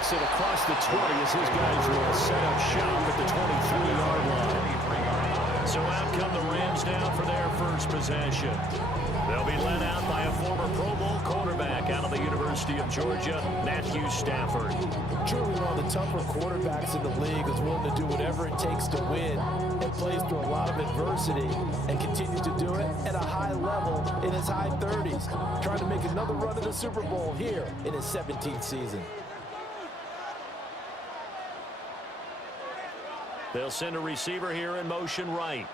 takes it across the 20 as his guys will set up shop at the 23-yard line. So out come the Rams now for their first possession. They'll be led out by a former Pro Bowl quarterback out of the University of Georgia, Matthew Stafford. Truly one of the tougher quarterbacks in the league, is willing to do whatever it takes to win and plays through a lot of adversity and continues to do it at a high level in his high 30s, trying to make another run at the Super Bowl here in his 17th season. They'll send a receiver here in motion right.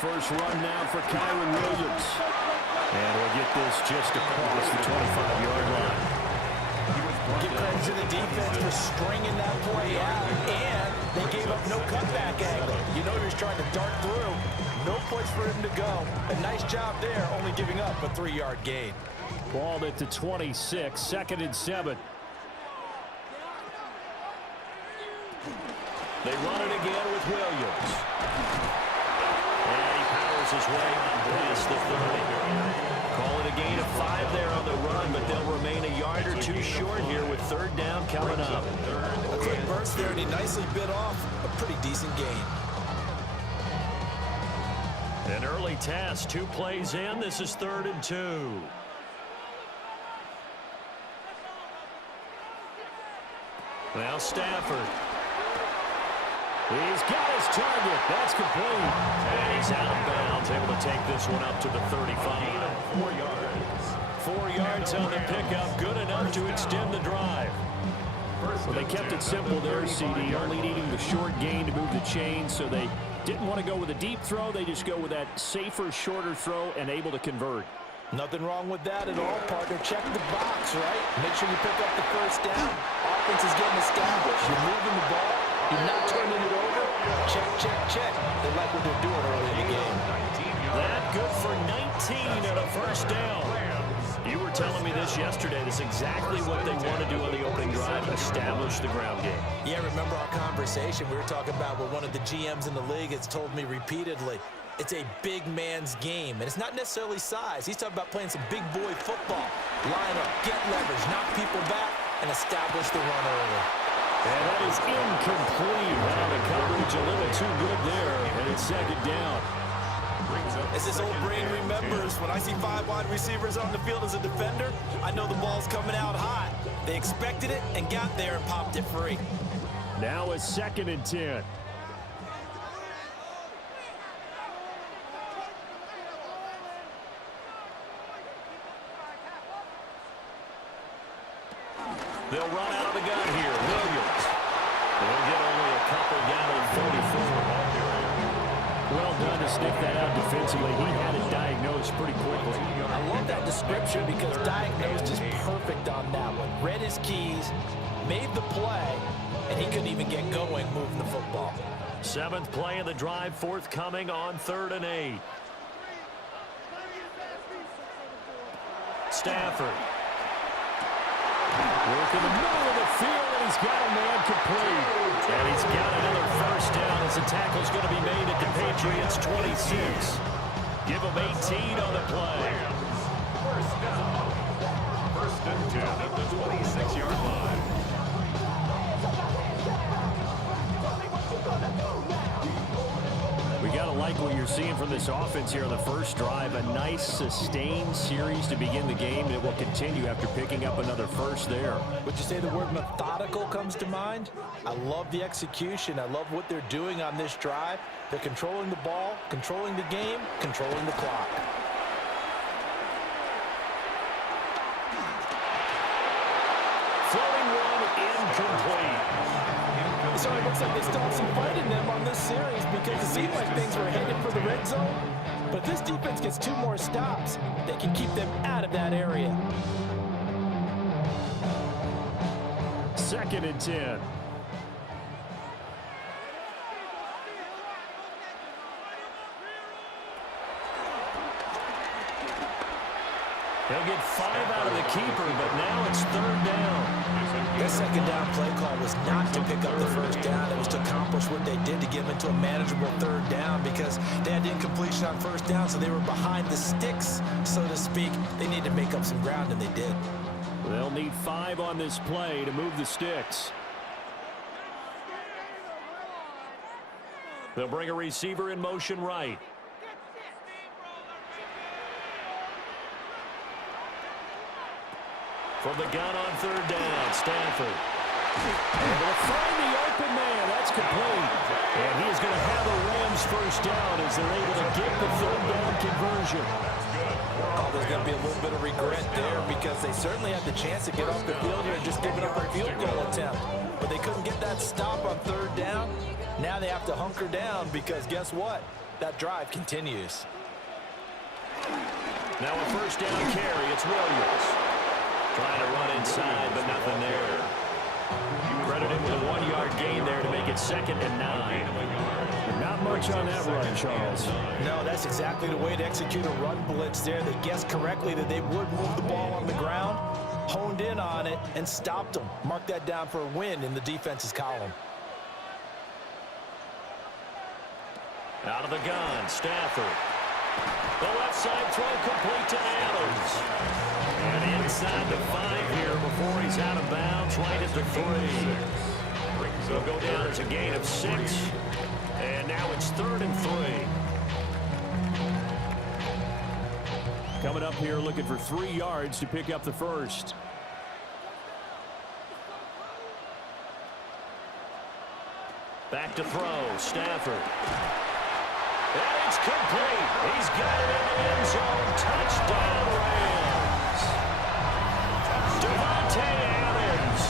First run now for Kyron Williams. And we'll get this just across the 25-yard line. Give credit to the defense for stringing that play out, and they gave up no cutback angle. You know he's trying to dart through. No place for him to go. A nice job there, only giving up a 3-yard gain. Ball at the 26, 2nd and 7. They run it again with Williams. And he powers his way on past the 30. Call it a gain of 5 there on the run, but they'll remain a yard or 2 short here with 3rd down coming up. A quick burst there, and he nicely bit off a pretty decent gain. An early test, 2 plays in. This is 3rd and 2. Now Stafford. He's got his target. That's complete. And he's out of bounds, able to take this one up to the 35. 4 yards. 4 yards on the pickup. Good enough to extend the drive. Well, they kept it simple there, CD, only needing the short gain to move the chain, so they didn't want to go with a deep throw. They just go with that safer, shorter throw and able to convert. Nothing wrong with that at all, partner. Check the box, right? Make sure you pick up the first down. Offense is getting established. You're moving the ball. You're not turning it over. Check, check, check. They like what they're doing early in the game. That good for 19 and a first down. You were telling me this yesterday. This is exactly what they want to do on the opening drive, establish the ground game. Yeah, remember our conversation? We were talking about what one of the GMs in the league has told me repeatedly. It's a big man's game, and it's not necessarily size. He's talking about playing some big boy football. Line up, get leverage, knock people back, and establish the run early. And that is incomplete. Wow, the coverage a little too good there, and it's 2nd down. As this old brain remembers, when I see 5 wide receivers on the field as a defender, I know the ball's coming out hot. They expected it and got there and popped it free. Now it's 2nd and 10. They'll run out of the gun here. Williams. They'll get only a couple down at 44. Well done to stick that out defensively. He had it diagnosed pretty quickly. I love that description because diagnosed is perfect on that one. Read his keys, made the play, and he couldn't even get going moving the football. 7th play of the drive, forthcoming on 3rd and 8. Stafford. Work in the middle of the field, and he's got a man complete. And he's got another first down as the tackle's going to be made at the Patriots 26. Give him 18 on the play. First down. 1st and 10 at the 26-yard line. We got to like what you're seeing from this offense here on the first drive. A nice, sustained series to begin the game, and it will continue after picking up another first there. Would you say the word methodical comes to mind? I love the execution. I love what they're doing on this drive. They're controlling the ball, controlling the game, controlling the clock. Floating one incomplete. So it looks like they still have some fight in them on this series because it seemed like things were headed for the red zone. But if this defense gets 2 more stops, they can keep them out of that area. 2nd and 10. They'll get 5 out of the keeper, but now it's 3rd down. That 2nd down play call was not to pick up the first down. It was to accomplish what they did to get them into a manageable 3rd down because they had incompletion on 1st down, so they were behind the sticks, so to speak. They needed to make up some ground, and they did. They'll need 5 on this play to move the sticks. They'll bring a receiver in motion right. From the gun on 3rd down, Stanford. Able to find the open man. That's complete. And he is going to have a Rams first down as they're able to get the 3rd down conversion. Oh, there's going to be a little bit of regret there because they certainly had the chance to get off the field here and just giving up a field goal attempt. But they couldn't get that stop on 3rd down. Now they have to hunker down because guess what? That drive continues. Now a first down carry. It's Williams. Trying to run inside, but nothing there. Credit him with a 1-yard gain there to make it 2nd and 9. Not much on that run, Charles. No, that's exactly the way to execute a run blitz there. They guessed correctly that they would move the ball on the ground, honed in on it, and stopped them. Mark that down for a win in the defense's column. Out of the gun, Stafford. The left side throw complete to Adams. And inside the 5 here before he's out of bounds, right at the 3. He'll go down as a gain of 6. And now it's 3rd and 3. Coming up here looking for 3 yards to pick up the first. Back to throw, Stafford. And it's complete. He's got it in the end zone. Touchdown, Rams. Davante Adams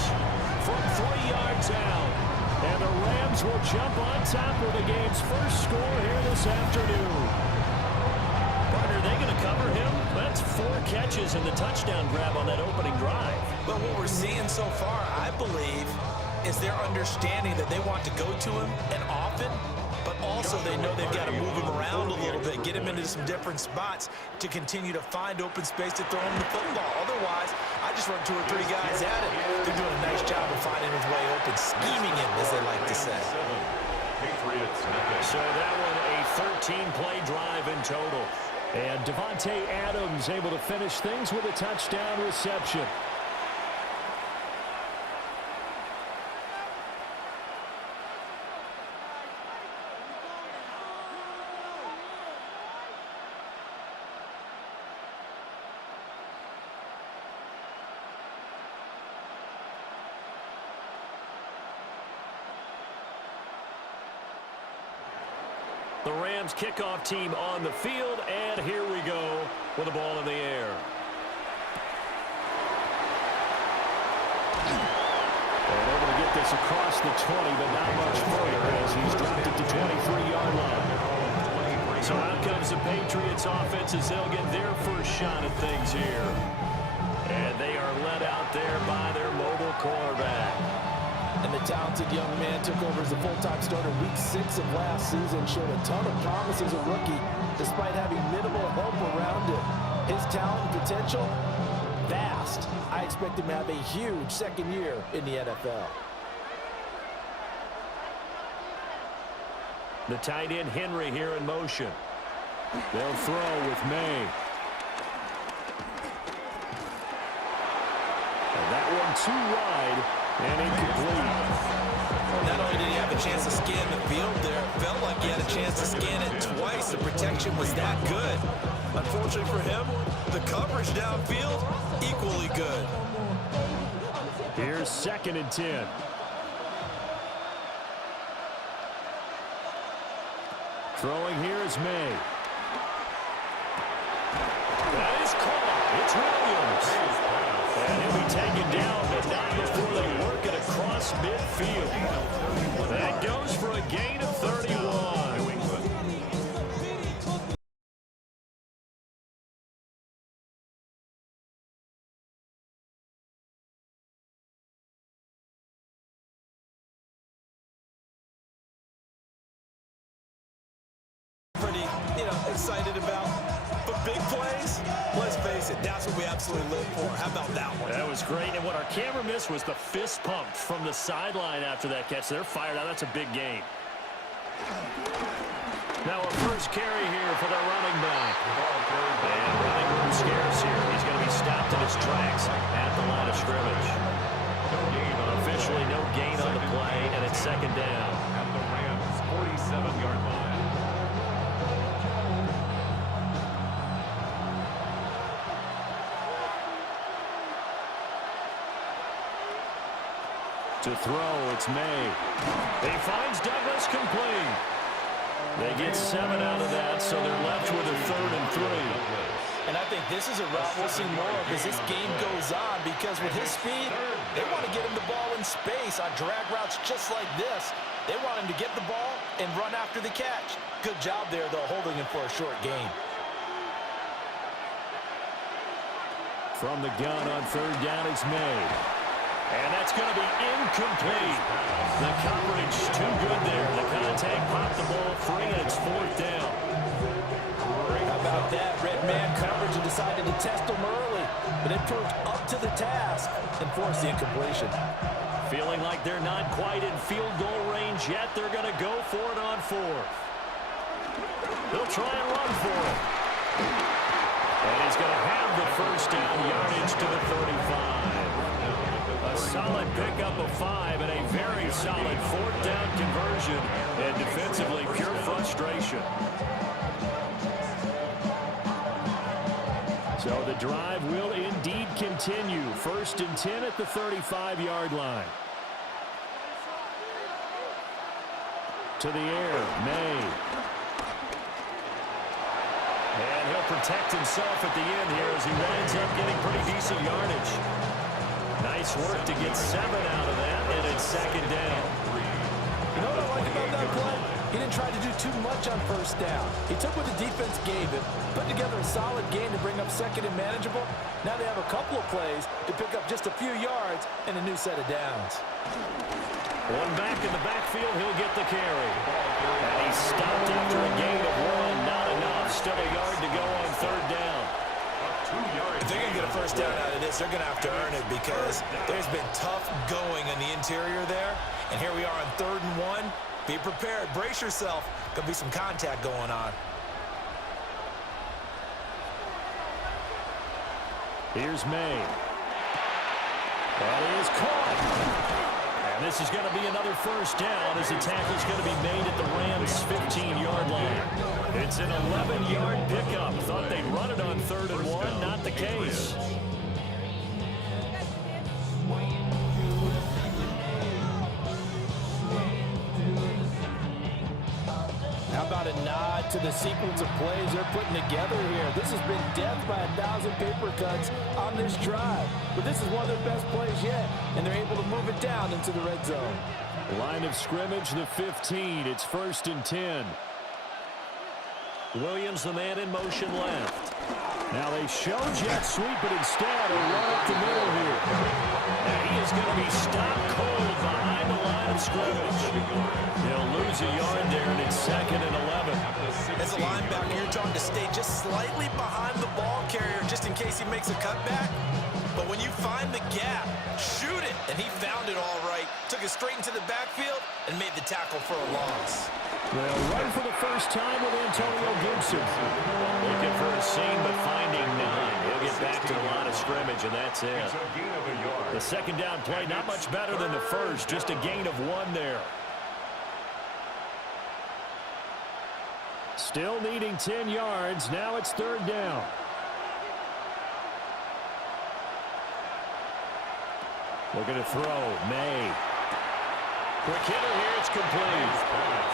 from 3 yards out. And the Rams will jump on top of the game's first score here this afternoon. Partner, are they going to cover him? That's 4 catches and the touchdown grab on that opening drive. But what we're seeing so far, I believe, is their understanding that they want to go to him and often, but also they know they've got to move him around a little bit, get him into some different spots to continue to find open space to throw him the football. Otherwise, I just run 2 or 3 guys at him. They're doing a nice job of finding his way open, scheming him, as they like to say. So that one a 13-play drive in total. And Davante Adams able to finish things with a touchdown reception. The Rams kickoff team on the field, and here we go with the ball in the air. And able to get this across the 20, but not much further as he's dropped it to 23-yard line. So out comes the Patriots offense as they'll get their first shot at things here. And they are led out there by their mobile quarterback. And the talented young man took over as a full-time starter week 6 of last season, showed a ton of promise as a rookie, despite having minimal help around him. His talent and potential, vast. I expect him to have a huge second year in the NFL. The tight end Henry here in motion. They'll throw with May. And that one too wide and incomplete. Not only did he have a chance to scan the field there, it felt like he had a chance to scan it twice. The protection was that good. Unfortunately for him, the coverage downfield, equally good. Here's 2nd and 10. Throwing here is May. That is caught. It's Williams. And he'll be taken down, but not before they work it across midfield. That goes for a gain of 31. Pretty, excited about. But big plays, let's face it, that's what we absolutely live for. How about that one? That was great, and what our camera missed was the fist pump from the sideline after that catch. They're fired out. That's a big gain. Now a first carry here for the running back. And running room scarce here. He's going to be stopped at his tracks at the line of scrimmage. Officially no gain on the play, and it's second down. At the Rams' 47-yard line. To throw, it's May. He finds Douglas complete. They get 7 out of that, so they're left with a 3rd and 3. And I think this is a route we'll see more of as this game goes on, because with his speed, they want to get him the ball in space on drag routes just like this. They want him to get the ball and run after the catch. Good job there, though, holding him for a short gain. From the gun on 3rd down, it's May. And that's going to be incomplete. The coverage too good there. The contact popped the ball free, and it's 4th down. How about that? Red man coverage and decided to test him early, but it proved up to the task and forced the incompletion. Feeling like they're not quite in field goal range yet. They're going to go for it on 4th. They'll try and run for it. And he's going to have the 1st down, yardage to the 35. A solid pickup of 5 and a very solid 4th down conversion. And defensively, pure frustration. So the drive will indeed continue. 1st and 10 at the 35-yard line. To the air, May. And he'll protect himself at the end here as he winds up getting pretty decent yardage. Nice work to get 7 out of that, and it's 2nd down. You know what I like about that play? He didn't try to do too much on 1st down. He took what the defense gave him, put together a solid game to bring up 2nd and manageable. Now they have a couple of plays to pick up just a few yards and a new set of downs. One back in the backfield, he'll get the carry. And he stopped after a gain of 1. Not enough. Still a yard to go on 3rd down. If they're going to get a 1st down out of this, they're going to have to earn it, because there's been tough going in the interior there. And here we are on 3rd and 1. Be prepared. Brace yourself. Could be some contact going on. Here's May. That is caught. And this is going to be another 1st down as the tackle's going to be made at the Rams' 15-yard line. It's an 11-yard pickup. Thought they'd run it on 3rd and 1. Not the case. How about a nod to the sequence of plays they're putting together here? This has been death by 1,000 paper cuts on this drive. But this is one of their best plays yet, and they're able to move it down into the red zone. Line of scrimmage, the 15. It's 1st and 10. Williams, the man in motion left. Now they show jet sweep, but instead a run up the middle here. And he is going to be stopped cold behind the line of scrimmage. He'll lose a yard there, and it's 2nd and 11. As a linebacker, you're trying to stay just slightly behind the ball carrier just in case he makes a cutback. But when you find the gap, shoot it. And he found it all right. Took it straight into the backfield and made the tackle for a loss. They'll run for the first time with Antonio Gibson. Looking for a seam, but finding none. He'll get back to the line of scrimmage, and that's it. The 2nd down play, not much better than the 1st. Just a gain of 1 there. Still needing 10 yards. Now it's 3rd down. Looking to throw. May. Quick hitter here. It's complete.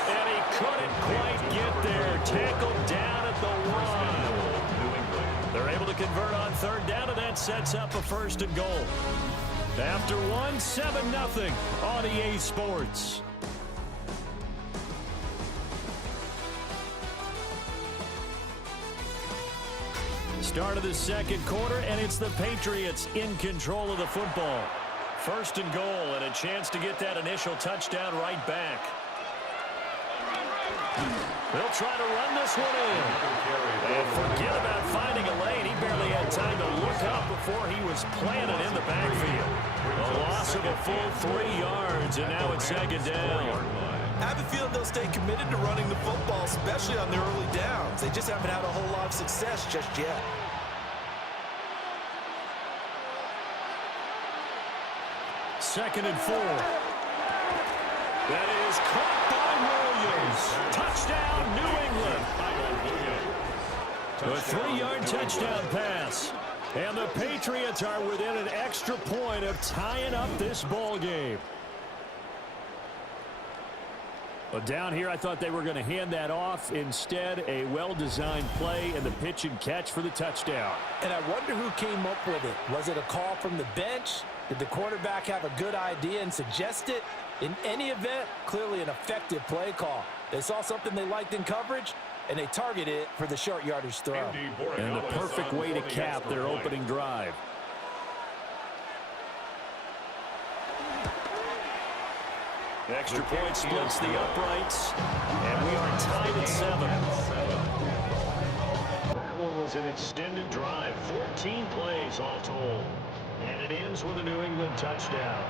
And he couldn't quite get there. Tackled down at the 1. They're able to convert on 3rd down, and that sets up a 1st and goal. After 1, 7-0 on EA Sports. Start of the 2nd quarter, and it's the Patriots in control of the football. 1st and goal, and a chance to get that initial touchdown right back. They'll try to run this one in. And forget about finding a lane. He barely had time to look up before he was planted in the backfield. A loss of a full 3 yards, and now it's 2nd down. I have a feeling they'll stay committed to running the football, especially on their early downs. They just haven't had a whole lot of success just yet. 2nd and 4. That is caught by Williams. Touchdown, New England. A 3-yard touchdown pass. And the Patriots are within an extra point of tying up this ball game. But down here, I thought they were going to hand that off. Instead, a well-designed play and the pitch and catch for the touchdown. And I wonder who came up with it. Was it a call from the bench? Did the quarterback have a good idea and suggest it? In any event, clearly an effective play call. They saw something they liked in coverage, and they targeted it for the short yardage throw. And the perfect way to cap their opening drive. Extra point splits the uprights, and we are tied at 7. That one was an extended drive, 14 plays all told. And it ends with a New England touchdown.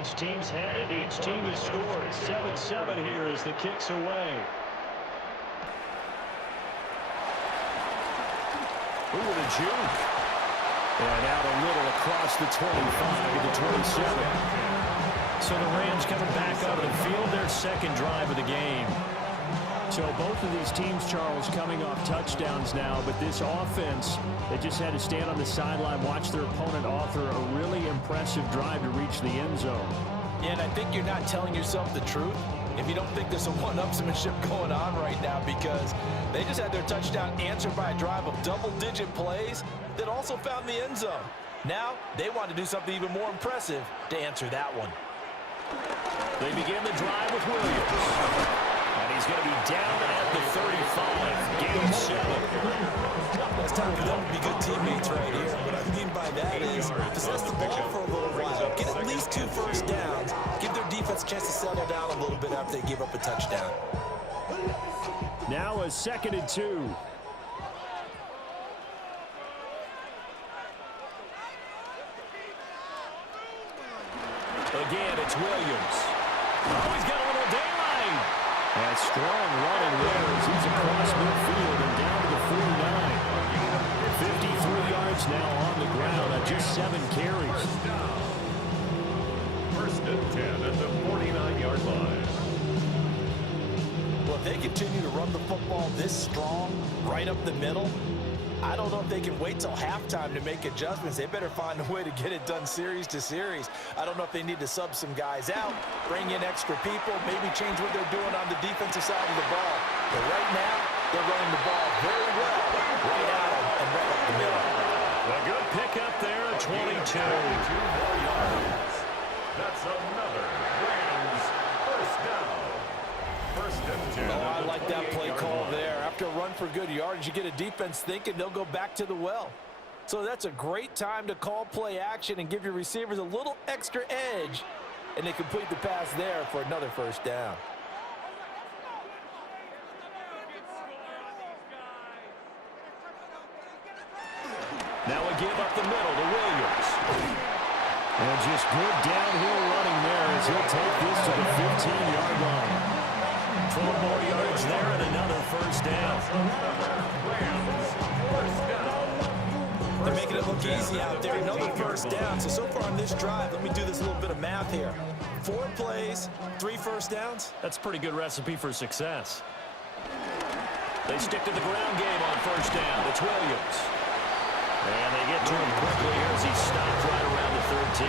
Each team's had it. Each team has scored. 7-7 here as the kick's away. Ooh, the juke. And out a little across the 25 to the 27. So the Rams coming back out of the field, their second drive of the game. So both of these teams, Charles, coming off touchdowns now, but this offense, they just had to stand on the sideline, watch their opponent author a really impressive drive to reach the end zone. Yeah, and I think you're not telling yourself the truth if you don't think there's a one-upsmanship going on right now, because they just had their touchdown answered by a drive of double-digit plays that also found the end zone. Now, they want to do something even more impressive to answer that one. They begin the drive with Williams. And he's going to be down at the 35. Game 7. It's time for them to be good teammates right here. What I mean by that is possess the ball for a little while. Get at least 2 first downs. Give their defense a chance to settle down a little bit after they give up a touchdown. Now a 2nd and 2. Again, it's Williams. Oh, he's got a little daylight. And strong running there as he's across midfield and down to the 49. 53 yards now on the ground on just 7 carries. First and 10 at the 49-yard line. Well, if they continue to run the football this strong, right up the middle, I don't know if they can wait till halftime to make adjustments. They better find a way to get it done series to series. I don't know if they need to sub some guys out, bring in extra people, maybe change what they're doing on the defensive side of the ball. But right now, they're running the ball very well, right at them and right up the middle. A good pickup there at 22. 2 more yards. That's another Rams first down. First and 10. Oh, I like that play call there. After a run for good yardage, you get a defense thinking they'll go back to the well. So that's a great time to call play action and give your receivers a little extra edge. And they complete the pass there for another first down. Now a give up the middle to Williams. And just good downhill running there as he'll take this to the 15-yard line. 4 more yards there and another first down. They're making it look easy out there. Another first down. So far on this drive, let me do this little bit of math here. 4 plays, 3 first downs. That's a pretty good recipe for success. They stick to the ground game on first down. It's Williams. And they get to him quickly as he stopped right around the 13.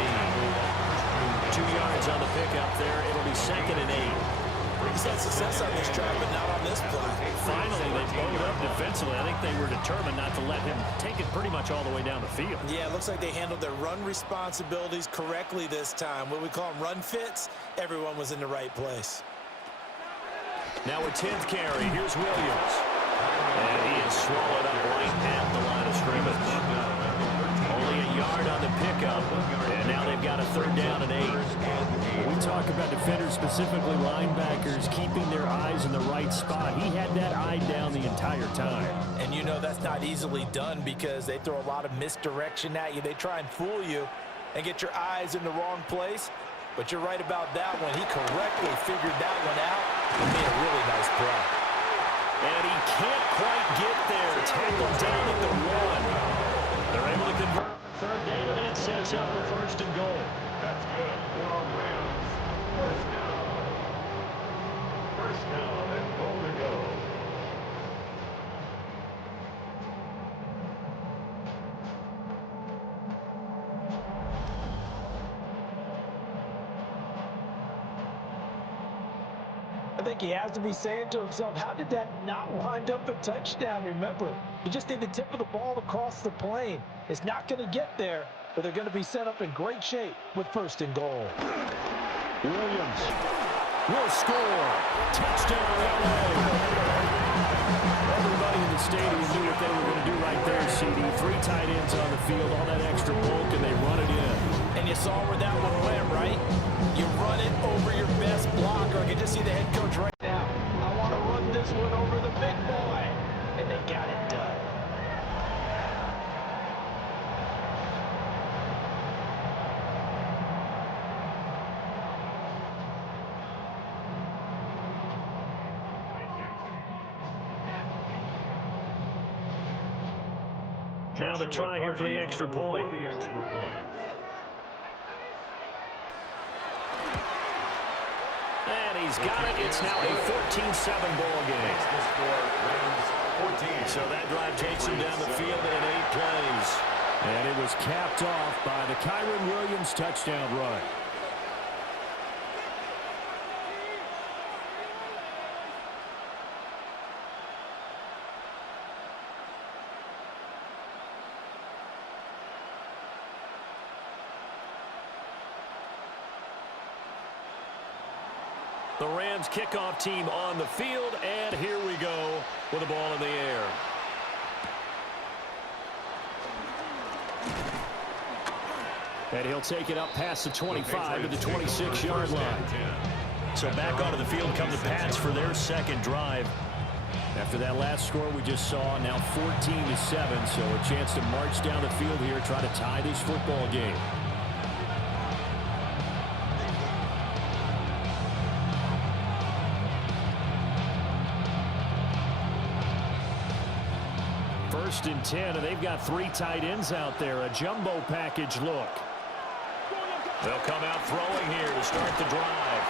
2 yards on the pickup there. It'll be 2nd and 8. He's had success on this drive, but not on this play. Finally, they bowed up defensively. I think they were determined not to let him take it pretty much all the way down the field. Yeah, it looks like they handled their run responsibilities correctly this time. What we call them run fits, everyone was in the right place. Now a 10th carry. Here's Williams. And he is swallowed up right at the line of scrimmage. Only a yard on the pickup. And now they've got a 3rd down and 8. When we talk about defenders, specifically linebackers, keeping their eyes in the right spot. He had that eye down the entire time. And you know that's not easily done because they throw a lot of misdirection at you. They try and fool you and get your eyes in the wrong place. But you're right about that one. He correctly figured that one out and made a really nice play. And he can't quite get there. Tackled down at the 1. They're able to convert third down, and it sets up for first and goal. That's good for our Rams. First down. First down and goal to go. I think he has to be saying to himself, how did that not wind up a touchdown? Remember, you just need the tip of the ball across the plane. It's not going to get there, but they're going to be set up in great shape with first and goal. Williams will score. Touchdown, LA. Everybody in the stadium knew what they were going to do right there, CD. 3 tight ends on the field, all that extra bulk, and they run it in. And you saw where that one went, right? You run it over your best blocker. I can just see the head coach right now. I want to run this one over the big boy. And they got it done. Now the try here for the extra point. And he's got it. It's now a 14-7 ball game. So that drive takes him down the field in 8 plays. And it was capped off by the Kyren Williams touchdown run. The Rams kickoff team on the field, and here we go with the ball in the air. And he'll take it up past the 25 to the 26-yard line. So back onto the field come the Pats for their second drive. After that last score we just saw, now 14-7, so a chance to march down the field here, try to tie this football game. First and 10, and they've got 3 tight ends out there. A jumbo package look. They'll come out throwing here to start the drive.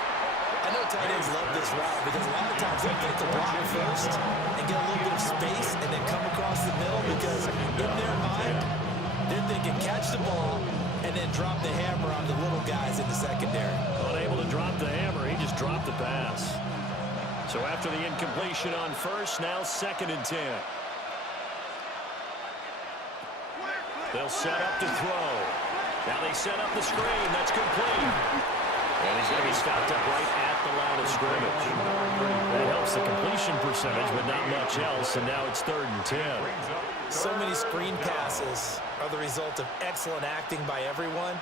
I know tight ends love this route because a lot of times they get the block first and get a little bit of space and then come across the middle because in their mind, they're thinking catch the ball and then drop the hammer on the little guys in the secondary. Unable to drop the hammer, he just dropped the pass. So after the incompletion on first, now second and 10. They'll set up to throw. Now they set up the screen. That's complete. And he's going to be stopped up right at the line of scrimmage. That helps the completion percentage, but not much else. And now it's third and 10. So many screen passes are the result of excellent acting by everyone.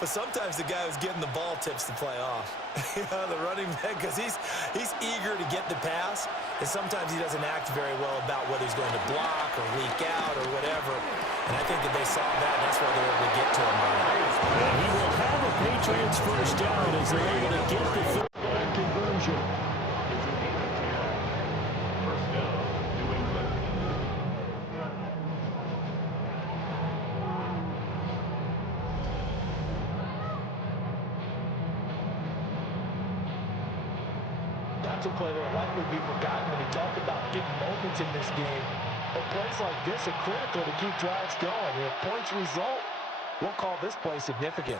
But sometimes the guy who's getting the ball tips the play off. You know, the running back, because he's eager to get the pass, and sometimes he doesn't act very well about whether he's going to block or leak out or whatever. And I think that they saw that, and that's why they were able to get to him. And he will have a Patriots first down as they're able to get the third down conversion. First down, New England. That's a play that will likely be forgotten when you talk about big moments in this game. But plays like this are critical to keep drives going. If points result, we'll call this play significant.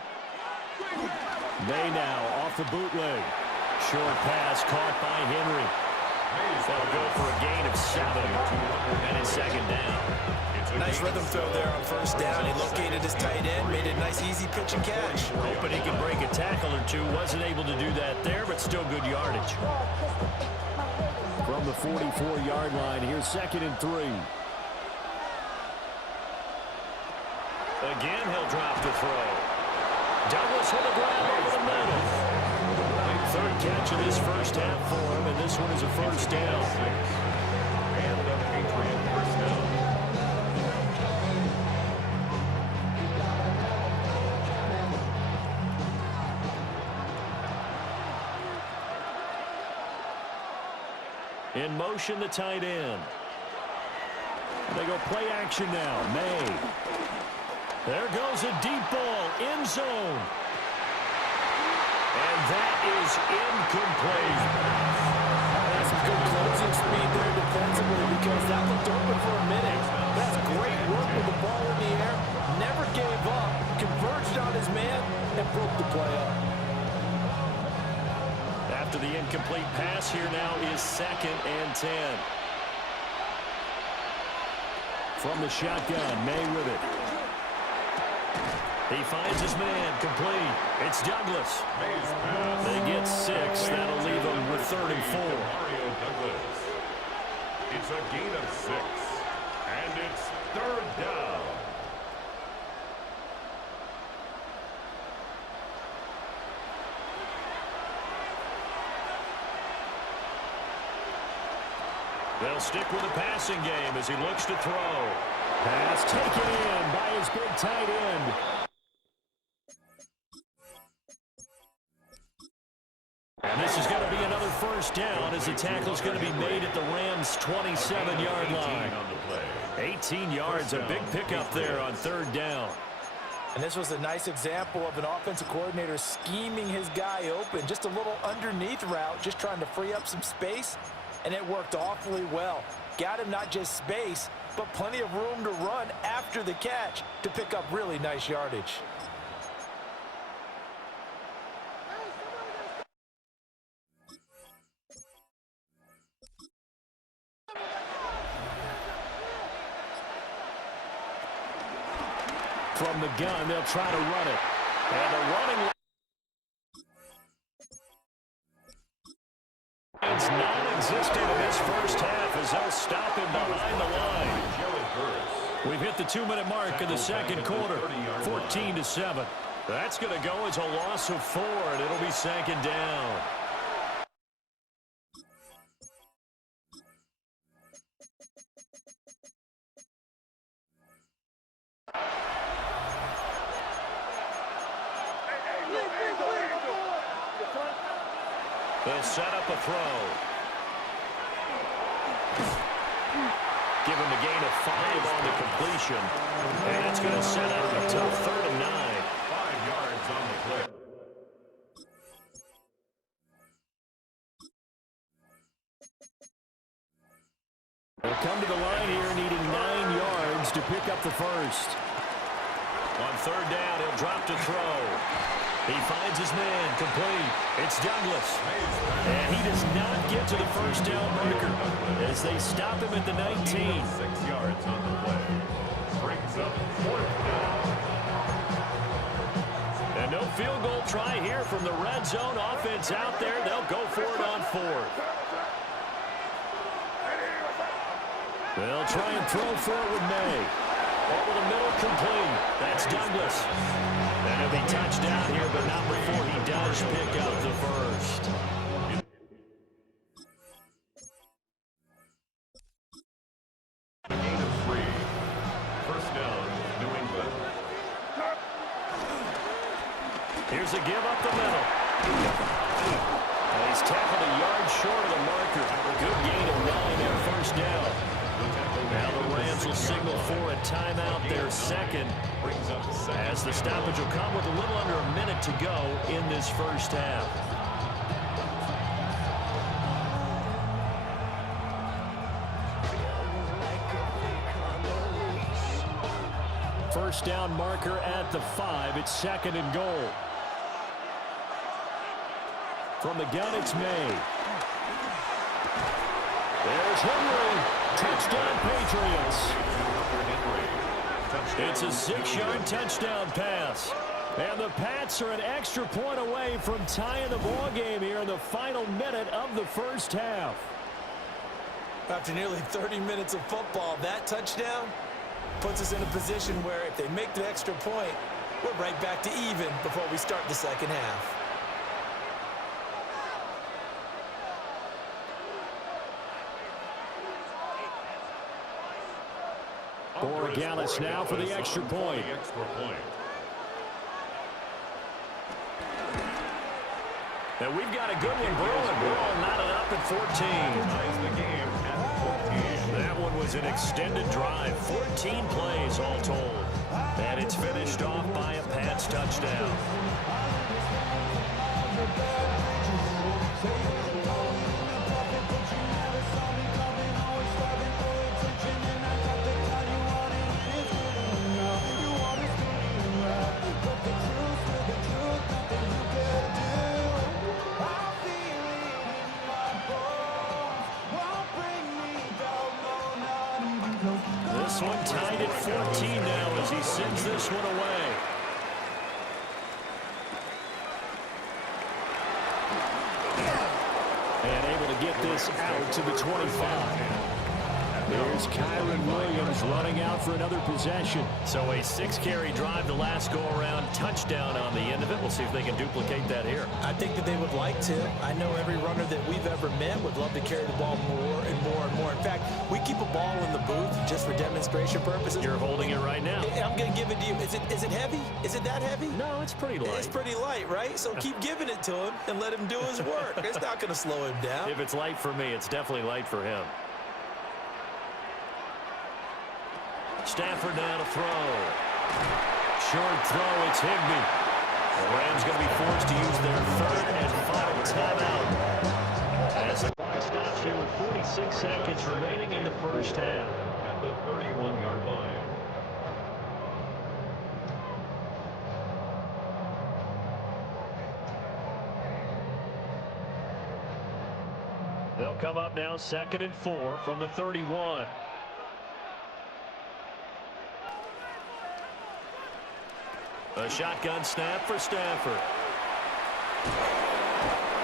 They now off the bootleg. Short pass caught by Henry. They'll go for a gain of 7. And it's second down. Nice rhythm throw there on first down. He located his tight end, made a nice easy pitch and catch. Hoping he can break a tackle or two. Wasn't able to do that there, but still good yardage. From the 44-yard line, here's second and 3. Again, he'll drop the throw. Douglas with a grab over the middle. catch in this first half for him, and this one is a first down. And a Patriot first down. In motion, the tight end. They go play action now. May. There goes a deep ball, end zone. And that is incomplete. That's some good closing speed there defensively because that looked open for a minute. That's great work with the ball in the air. Never gave up. Converged on his man and broke the play up. After the incomplete pass, here now is 2nd and 10. From the shotgun, May with it. He finds his man, complete. It's Douglas. They get 6. That'll leave them with 3rd and 4. Mario Douglas. It's a gain of 6. And it's 3rd down. They'll stick with the passing game as he looks to throw. Pass taken in by his big tight end. And this is going to be another first down as the tackle's going to be made at the Rams' 27-yard line. 18 yards, a big pickup there on 3rd down. And this was a nice example of an offensive coordinator scheming his guy open. Just a little underneath route, just trying to free up some space. And it worked awfully well. Got him not just space, but plenty of room to run after the catch to pick up really nice yardage. From the gun, they'll try to run it. And the running it's non-existent in this first half as they'll stop him behind the line. We've hit the 2-minute mark in the second quarter, 14-7. That's going to go as a loss of 4, and it'll be 2nd down. They'll set up a throw. Give him a gain of 5 on the completion. And it's going to set up a tough 3rd and 9. 5 yards on the play. They'll come to the line here needing 9 yards to pick up the first. On 3rd down, he'll drop to throw. He finds his man, complete. It's Douglas. And he does not get to the first down marker as they stop him at the 19. 6 yards on the play. Brings up 4th down. And no field goal try here from the red zone offense out there. They'll go for it on 4th. They'll try and throw for it with May. Over the middle, complete. That's Douglas. And he'll be touched down here, but not before he does pick up the first. Gain of 3. First down, New England. Here's a give up the middle. And he's tackled a yard short of the marker. Good gain of 9 there, first down. Now the Rams will signal for a timeout, their 2nd, as the stoppage will come with a little under a minute to go in this first half. First down marker at the 5. It's 2nd and goal. From the gun, it's May. There's Henry. Touchdown, Patriots. It's a 6-yard touchdown pass. And the Pats are an extra point away from tying the ball game here in the final minute of the first half. After nearly 30 minutes of football, that touchdown puts us in a position where if they make the extra point, we're right back to even before we start the second half. Borregales now for the extra point. And we've got a good one brewing. We're all knotted up at 14. That one was an extended drive. 14 plays all told. And it's finished off by a Pats touchdown. This one tied at 14 now as he sends this one away. And able to get this out to the 25. There's Kyron Williams running out for another possession. So a 6-carry drive the last go-around, touchdown on the end of it. We'll see if they can duplicate that here. I think that they would like to. I know every runner that we've ever met would love to carry the ball more and more and more. In fact, we keep a ball in the booth just for demonstration purposes. You're holding it right now. I'm going to give it to you. Is it heavy? Is it that heavy? No, it's pretty light. It's pretty light, right? So keep giving it to him and let him do his work. It's not going to slow him down. If it's light for me, it's definitely light for him. Stafford now to throw. Short throw, it's Higbee. The Rams going to be forced to use their third and final timeout. As the clock stops here with 46 seconds remaining in the first half. At the 31-yard line. They'll come up now 2nd and 4 from the 31. A shotgun snap for Stafford.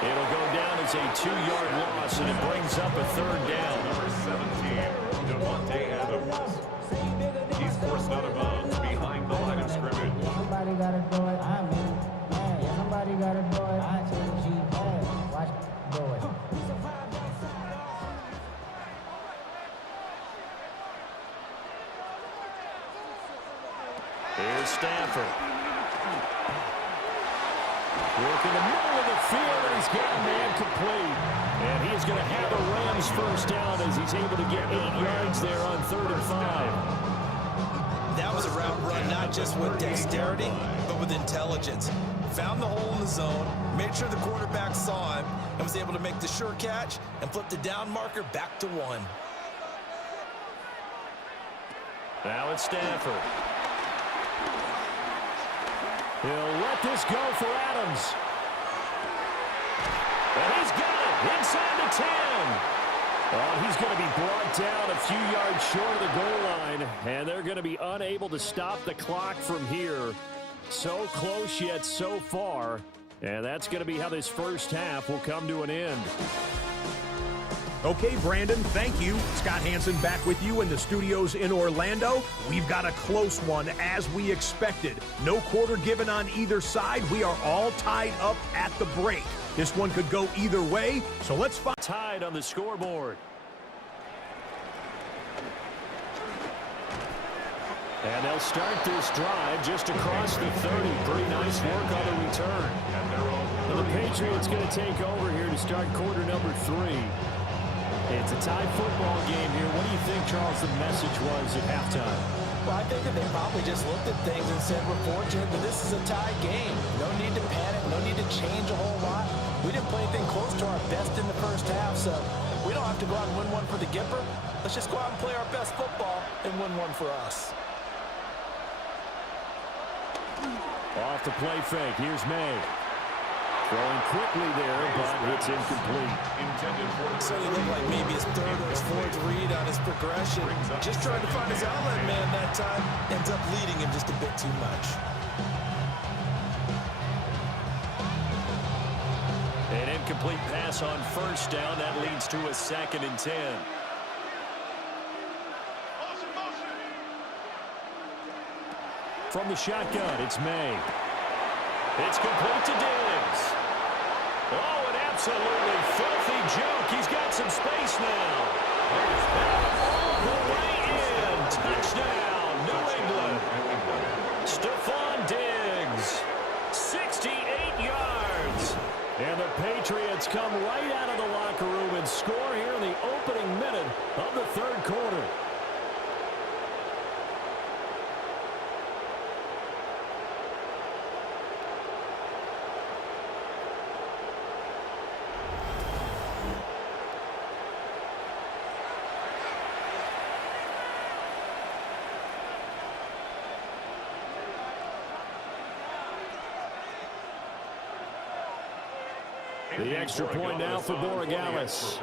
It'll go down as a 2-yard loss, and it brings up a 3rd down. Number 17, Devontae Adams. He's forced out of bounds behind the line of scrimmage. Somebody got to do it. I'm in. Yeah, somebody got to do it. I take G. Watch do it. Here's Stafford. Working the middle of the field, and he's got a man complete. And he is going to have a Rams first down as he's able to get 8 yards there on 3rd and 5. That was a route run not just with dexterity, but with intelligence. Found the hole in the zone, made sure the quarterback saw him, and was able to make the sure catch and flip the down marker back to 1. Now it's Stafford. He'll let this go for Adams. And he's got it inside the 10. Oh, he's going to be brought down a few yards short of the goal line, and they're going to be unable to stop the clock from here. So close yet so far, and that's going to be how this first half will come to an end. Okay, Brandon, thank you. Scott Hansen back with you in the studios in Orlando. We've got a close one, as we expected. No quarter given on either side. We are all tied up at the break. This one could go either way, so let's find. Tied on the scoreboard. And they'll start this drive just across the 30. Pretty nice work on the return. And the Patriots going to take over here to start quarter number 3. It's a tie football game here. What do you think, Charles, the message was at halftime? Well, I think that they probably just looked at things and said, we're fortunate that this is a tie game. No need to panic, no need to change a whole lot. We didn't play anything close to our best in the first half, so we don't have to go out and win one for the Gipper. Let's just go out and play our best football and win one for us. Off the play fake. Here's May. Throwing quickly there, but it's incomplete. Certainly looked like maybe his 3rd or his 4th read on his progression. Just trying to find his outlet man that time. Ends up leading him just a bit too much. An incomplete pass on first down. That leads to a 2nd and 10. From the shotgun, it's May. It's complete to Diggs. Oh, an absolutely filthy juke. He's got some space now. All the way in. Touchdown, New England. Stephon Diggs, 68 yards. And the Patriots come right out of the locker room and score here in the opening minute of the third quarter. The extra point now for Borregales.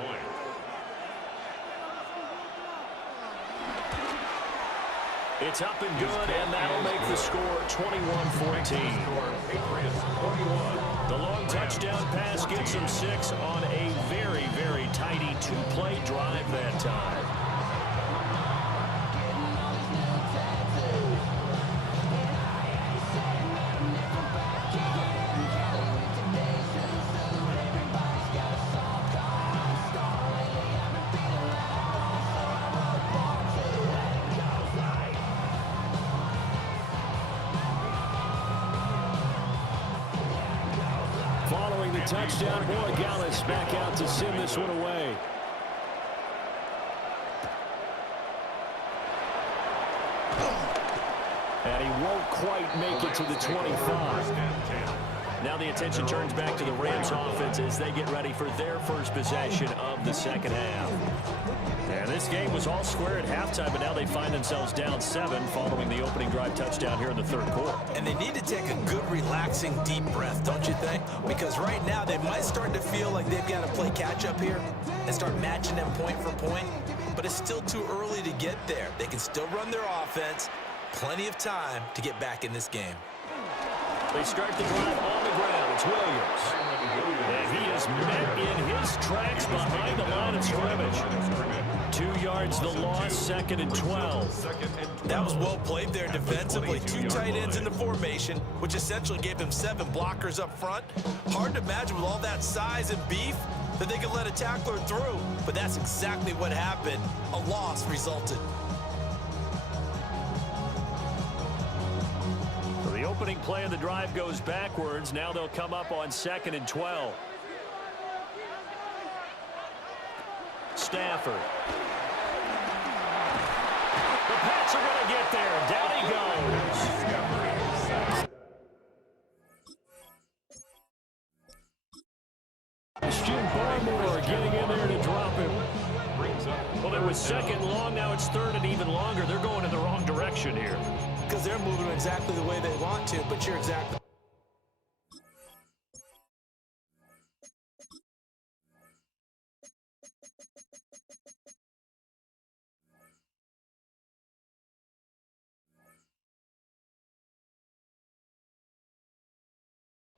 It's up and good, and that'll make the score 21-14. The long touchdown pass gets them 6 on a very, very tidy two-play drive that time. Following the touchdown, Borregales back out to send this one away. And he won't quite make it to the 25. Now the attention turns back to the Rams offense as they get ready for their first possession of the second half. And this game was all square at halftime, but now they find themselves down 7 following the opening drive touchdown here in the third quarter. And they need to take a good, relaxing, deep breath, don't you think? Because right now they might start to feel like they've got to play catch-up here and start matching them point for point. But it's still too early to get there. They can still run their offense. Plenty of time to get back in this game. They start the drive on the ground. It's Williams. And he is met in his tracks behind the line of scrimmage. 2 yards the loss, 2nd and 12. That was well played there defensively. 2 tight ends in the formation, which essentially gave him 7 blockers up front. Hard to imagine with all that size and beef that they could let a tackler through. But that's exactly what happened. A loss resulted. The opening play of the drive goes backwards. Now they'll come up on 2nd and 12. Stafford. The Pats are going to get there. Down he goes. Jim Barmore getting in there to drop him. Well, it was 2nd long. Now it's 3rd and even longer. They're going in the wrong direction here. Because they're moving exactly the way they want to, but you're exactly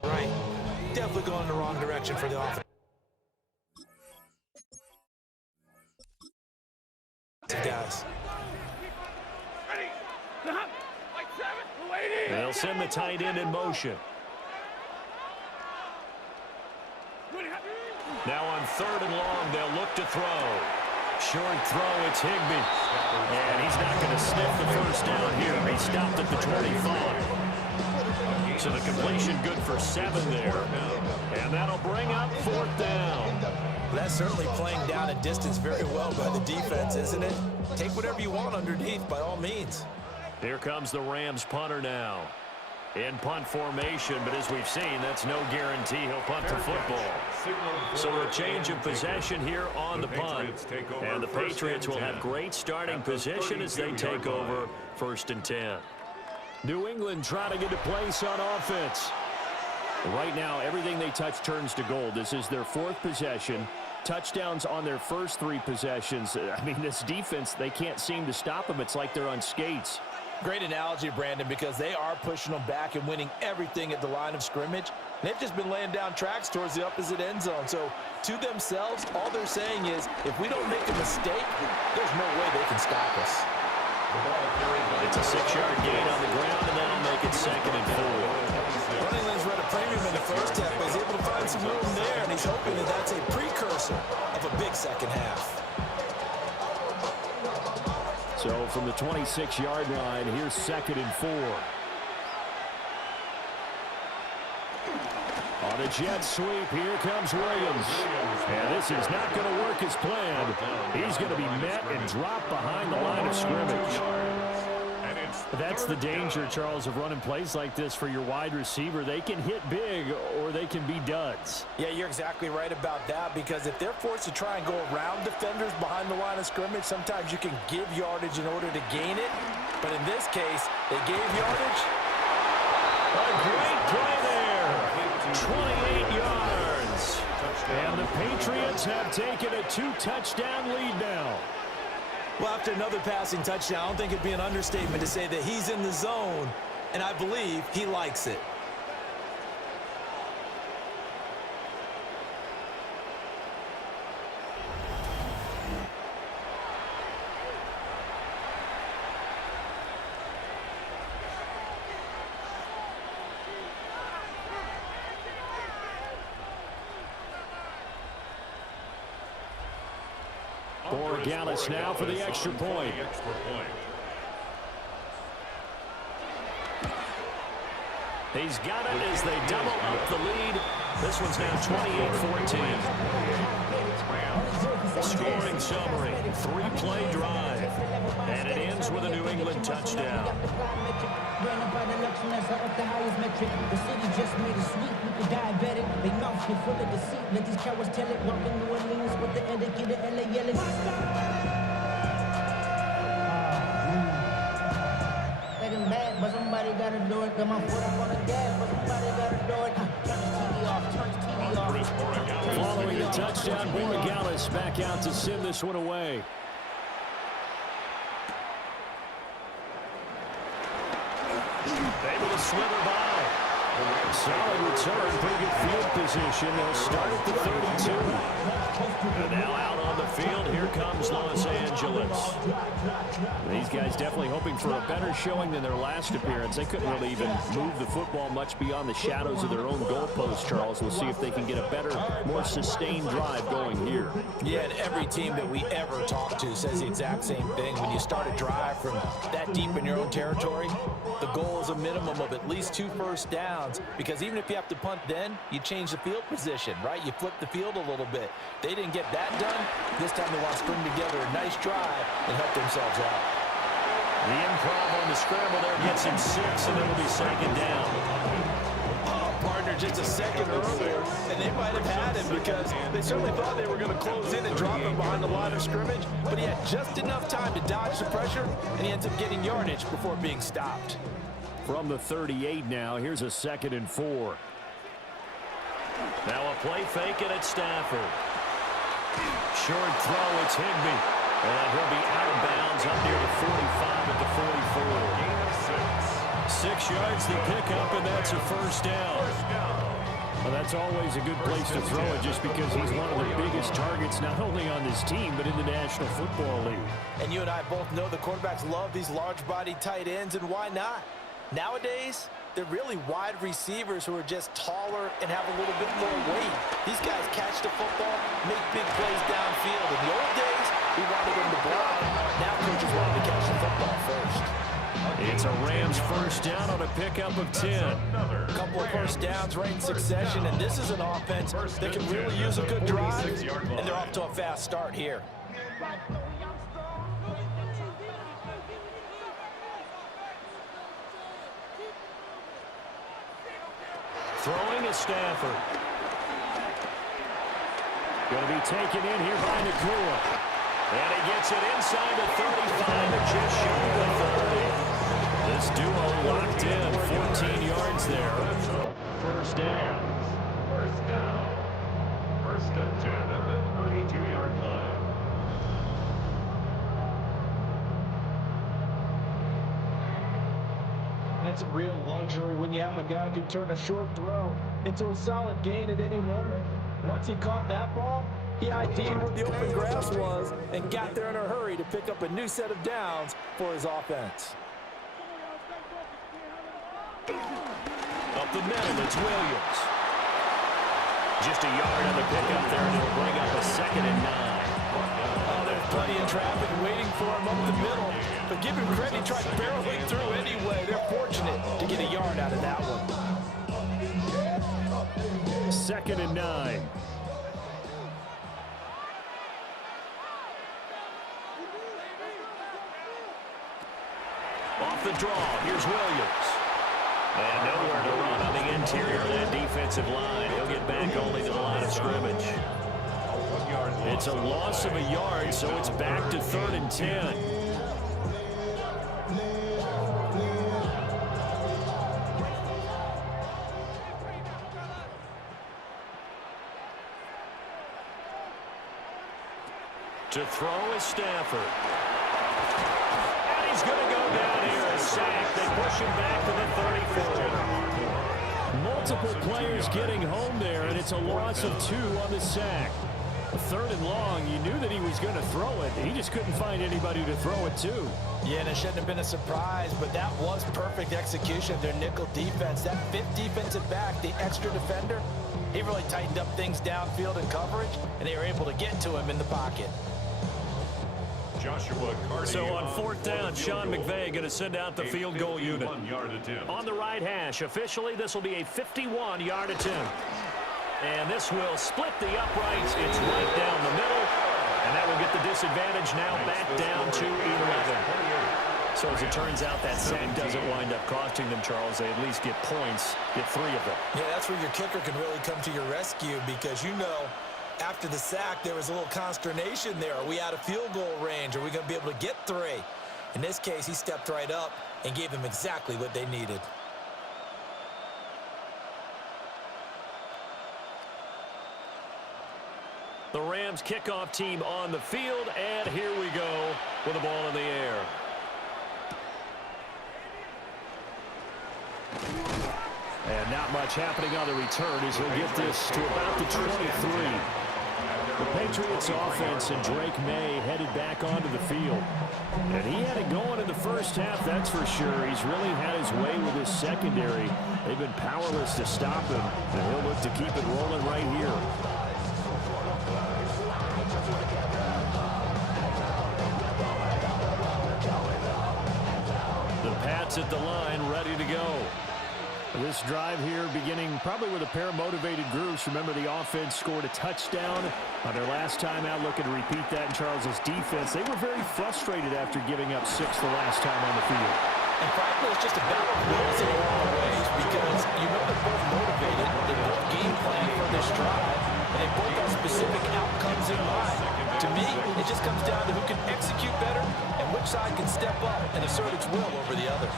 right. Definitely going in the wrong direction for the offense. Guys. They'll send the tight end in motion. Now on 3rd and long, they'll look to throw. Short throw, it's Higbee. And he's not going to sniff the first down here. He stopped at the 25. So the completion good for 7 there. And that'll bring up 4th down. That's certainly playing down and distance very well by the defense, isn't it? Take whatever you want underneath by all means. Here comes the Rams punter now. In punt formation, but as we've seen, that's no guarantee he'll punt the football. So a change of possession here on the punt. And the Patriots will have great starting position as they take over 1st and 10. New England trying to get a place on offense. Right now, everything they touch turns to gold. This is their 4th possession. Touchdowns on their first 3 possessions. I mean, this defense, they can't seem to stop them. It's like they're on skates. Great analogy, Brandon, because they are pushing them back and winning everything at the line of scrimmage. They've just been laying down tracks towards the opposite end zone. So to themselves, all they're saying is, if we don't make a mistake, there's no way they can stop us. It's a 6-yard gain on the ground, and that'll make it 2nd and 4. Running lanes read a premium in the first half, but he's able to find some room there, and he's hoping that that's a precursor of a big second half. So from the 26-yard line, here's 2nd and 4. On a jet sweep, here comes Williams. And this is not going to work as planned. He's going to be met and dropped behind the line of scrimmage. That's the danger, Charles, of running plays like this for your wide receiver. They can hit big or they can be duds. Yeah, you're exactly right about that, because if they're forced to try and go around defenders behind the line of scrimmage, sometimes you can give yardage in order to gain it. But in this case, they gave yardage. A great play there. 28 yards. And the Patriots have taken a 2-touchdown lead now. Well, after another passing touchdown, I don't think it'd be an understatement to say that he's in the zone, and I believe he likes it. Borregales now for the extra point. He's got it as they double up the lead. This one's now 28-14. Scoring summary, 3-play drive. And it ends with a New England touchdown. The city just made a sweep with the diabetic. They mouth get full of deceit. Let these cowards tell it. Walking New Orleans with the indicator LA yelling. Getting bad, but somebody gotta do it. Got my foot up on the gas, but somebody gotta do it. Turn the TV off, turn the TV off. Following the touchdown, Borregales back out to send this one away. Able to slither by. Solid return, pretty good field position. They'll start at the 32. And now out on the field, here comes Los Angeles. These guys definitely hoping for a better showing than their last appearance. They couldn't really even move the football much beyond the shadows of their own goalpost, Charles. We'll see if they can get a better, more sustained drive going here. Yeah, and every team that we ever talk to says the exact same thing. When you start a drive from that deep in your own territory, the goal is a minimum of at least 2 first downs, because even if you have to punt then, you change the field position, right? You flip the field a little bit. They didn't get that done. This time they want to string together a nice drive and help themselves out. The improv on the scramble there gets him 6, and it'll be 2nd down. Partner just a second earlier, and they might have had him because they certainly thought they were going to close in and drop him behind the line of scrimmage, but he had just enough time to dodge the pressure, and he ends up getting yardage before being stopped. From the 38 now, here's a 2nd and 4. Now a play fake, and it's Stafford. Short throw, it's Higbee. And he'll be out of bounds up near the 45 at the 44. 6 yards the pickup, and that's a first down. Well, that's always a good place to throw it, just because he's one of the biggest targets not only on this team but in the National Football League. And you and I both know the quarterbacks love these large-bodied tight ends, and why not? Nowadays, they're really wide receivers who are just taller and have a little bit more weight. These guys catch the football, make big plays downfield. In the old days, we wanted them to block. Now coaches want them to catch the football first. It's a Rams first down on a pickup of 10. A couple of first downs right in succession, and this is an offense that can really use a good drive, and they're off to a fast start here. Throwing is Stafford. Going to be taken in here by Nakua. And he gets it inside the 35 and just short of the 30. This duo locked in, 14 yards there. First down. First down. 1st and 10 at the 32-yard line. That's a real luxury when you have a guy who can turn a short throw into a solid gain at any moment. Once he caught that ball, He ID'd where the open grass was and got there in a hurry to pick up a new set of downs for his offense. Up the middle, it's Williams. Just a yard on the pickup there, and it'll bring up a 2nd and 9. Oh, they're plenty of traffic waiting for him up the middle. But give him credit, he tried barreling through anyway. They're fortunate to get a yard out of that one. 2nd and 9. Off the draw, here's Williams. And nowhere to run on the interior of that defensive line. He'll get back only to the line of scrimmage. It's a loss of a yard, so it's back to 3rd and 10. To throw is Stafford. And he's going to go down here and sack. They push him back to the 34. Multiple players getting home there, and it's a loss of 2 on the sack. 3rd and long, you knew that he was going to throw it. He just couldn't find anybody to throw it to. Yeah, and it shouldn't have been a surprise, but that was perfect execution of their nickel defense. That 5th defensive back, the extra defender, he really tightened up things downfield in coverage, and they were able to get to him in the pocket. So on 4th down, Sean McVay going to send out the field goal unit. On the right hash, officially, this will be a 51-yard attempt. And this will split the uprights. It's right down the middle. And that will get the disadvantage now back down to 11. So as it turns out, that sack doesn't wind up costing them, Charles. They at least get points, get 3 of them. Yeah, that's where your kicker can really come to your rescue because, you know, after the sack, there was a little consternation there. Are we out of field goal range? Are we going to be able to get 3? In this case, he stepped right up and gave them exactly what they needed. The Rams kickoff team on the field, and here we go with the ball in the air. And not much happening on the return as he'll get this to about the 23. The Patriots offense and Drake May headed back onto the field. And he had it going in the first half, that's for sure. He's really had his way with his secondary. They've been powerless to stop him, and he'll look to keep it rolling right here. The Pats at the line, ready to go. This drive here beginning probably with a pair of motivated groups. Remember, the offense scored a touchdown on their last time out. Looking to repeat that in Charles's defense. They were very frustrated after giving up 6 the last time on the field. And frankly, it's just a battle of wills in a lot of ways because you know they're both motivated. They both game plan for this drive, and they both have specific outcomes in mind. To me, it just comes down to who can execute better and which side can step up and assert its will over the other.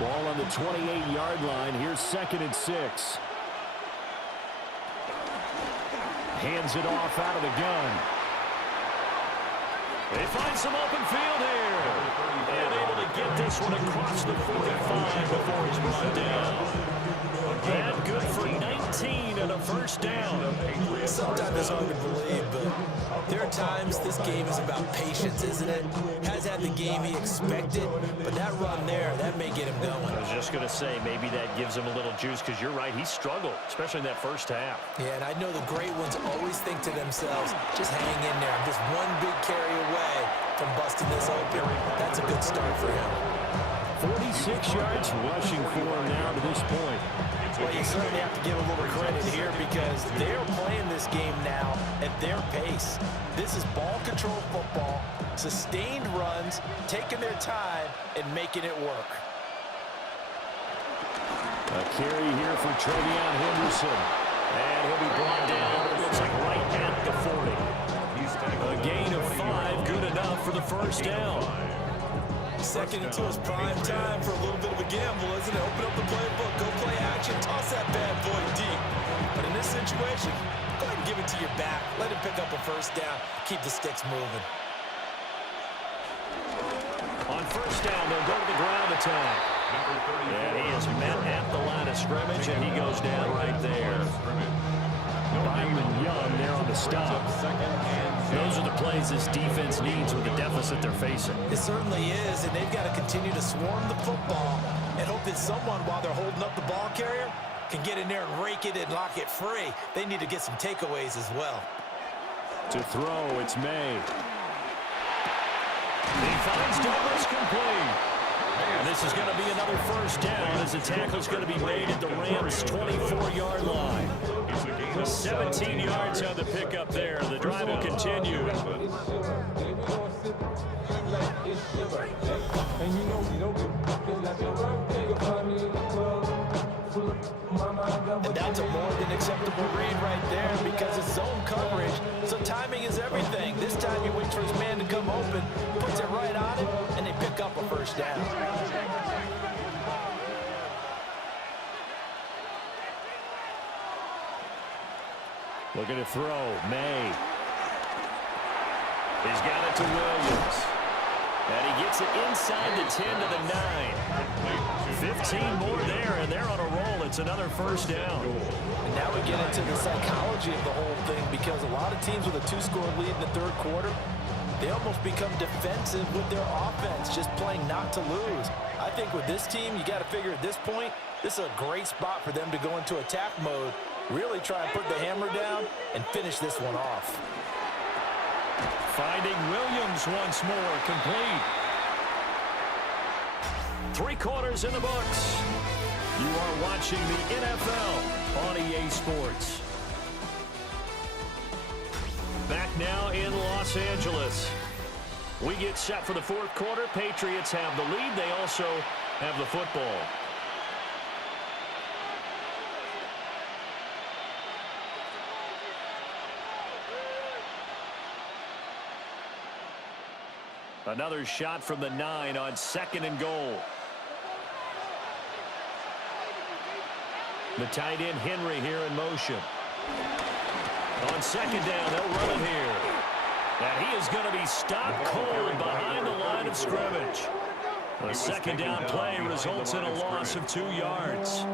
Ball on the 28-yard line. Here's 2nd and 6. Hands it off out of the gun. They find some open field here. And able to get this one across the 45 before he's brought down. And good for 19 and a first down. Sometimes it's hard to believe, but there are times this game is about patience, isn't it? Has had the game he expected, but that run there, that may get him going. I was just going to say, maybe that gives him a little juice because you're right, he struggled, especially in that first half. Yeah, and I know the great ones always think to themselves, just hang in there. I'm just one big carry away from busting this open. That's a good start for him. 46 yards rushing for him now to this point. Well, you certainly have to give a little credit here because they're playing this game now at their pace. This is ball control football, sustained runs, taking their time, and making it work. A carry here for Trevion Henderson. And he'll be brought down, it looks like right at the 40. A gain of 5, good enough for the first down. Second and 2 is prime time for a little bit of a gamble, isn't it? Open up the playbook, go play action, toss that bad boy deep. But in this situation, go ahead and give it to your back. Let him pick up a first down. Keep the sticks moving. On first down, they'll go to the ground attack. And he is met at the line of scrimmage, and he goes down right there. Byron Young there on the stop. Those are the plays this defense needs with the deficit they're facing. It certainly is, and they've got to continue to swarm the football and hope that someone, while they're holding up the ball carrier, can get in there and rake it and lock it free. They need to get some takeaways as well. To throw, it's May. He finds Douglas complete. And this is going to be another first down as the tackle is going to be made at the Rams' 24-yard line. 17 yards on the pickup there. The drive will continue. And that's a more than acceptable read right there because it's zone coverage, so timing is everything. This time he waits for his man to come open, puts it right on it, and they pick up a first down. Looking to throw. May. He's got it to Williams. And he gets it inside the 10 to the 9. 15 more there, and they're on a roll. It's another first down. And now we get into the psychology of the whole thing because a lot of teams with a 2-score lead in the third quarter, they almost become defensive with their offense, just playing not to lose. I think with this team, you got to figure at this point, this is a great spot for them to go into attack mode, really try and put the hammer down and finish this one off. Finding Williams once more, complete. 3 quarters in the books. You are watching the NFL on EA Sports. Back now in Los Angeles. We get set for the fourth quarter. Patriots have the lead. They also have the football. Another shot from the 9 on 2nd and goal. The tight end Henry here in motion. On 2nd down, they'll run it here. And he is going to be stopped cold behind the line of scrimmage. A 2nd down play results in a loss of 2 yards.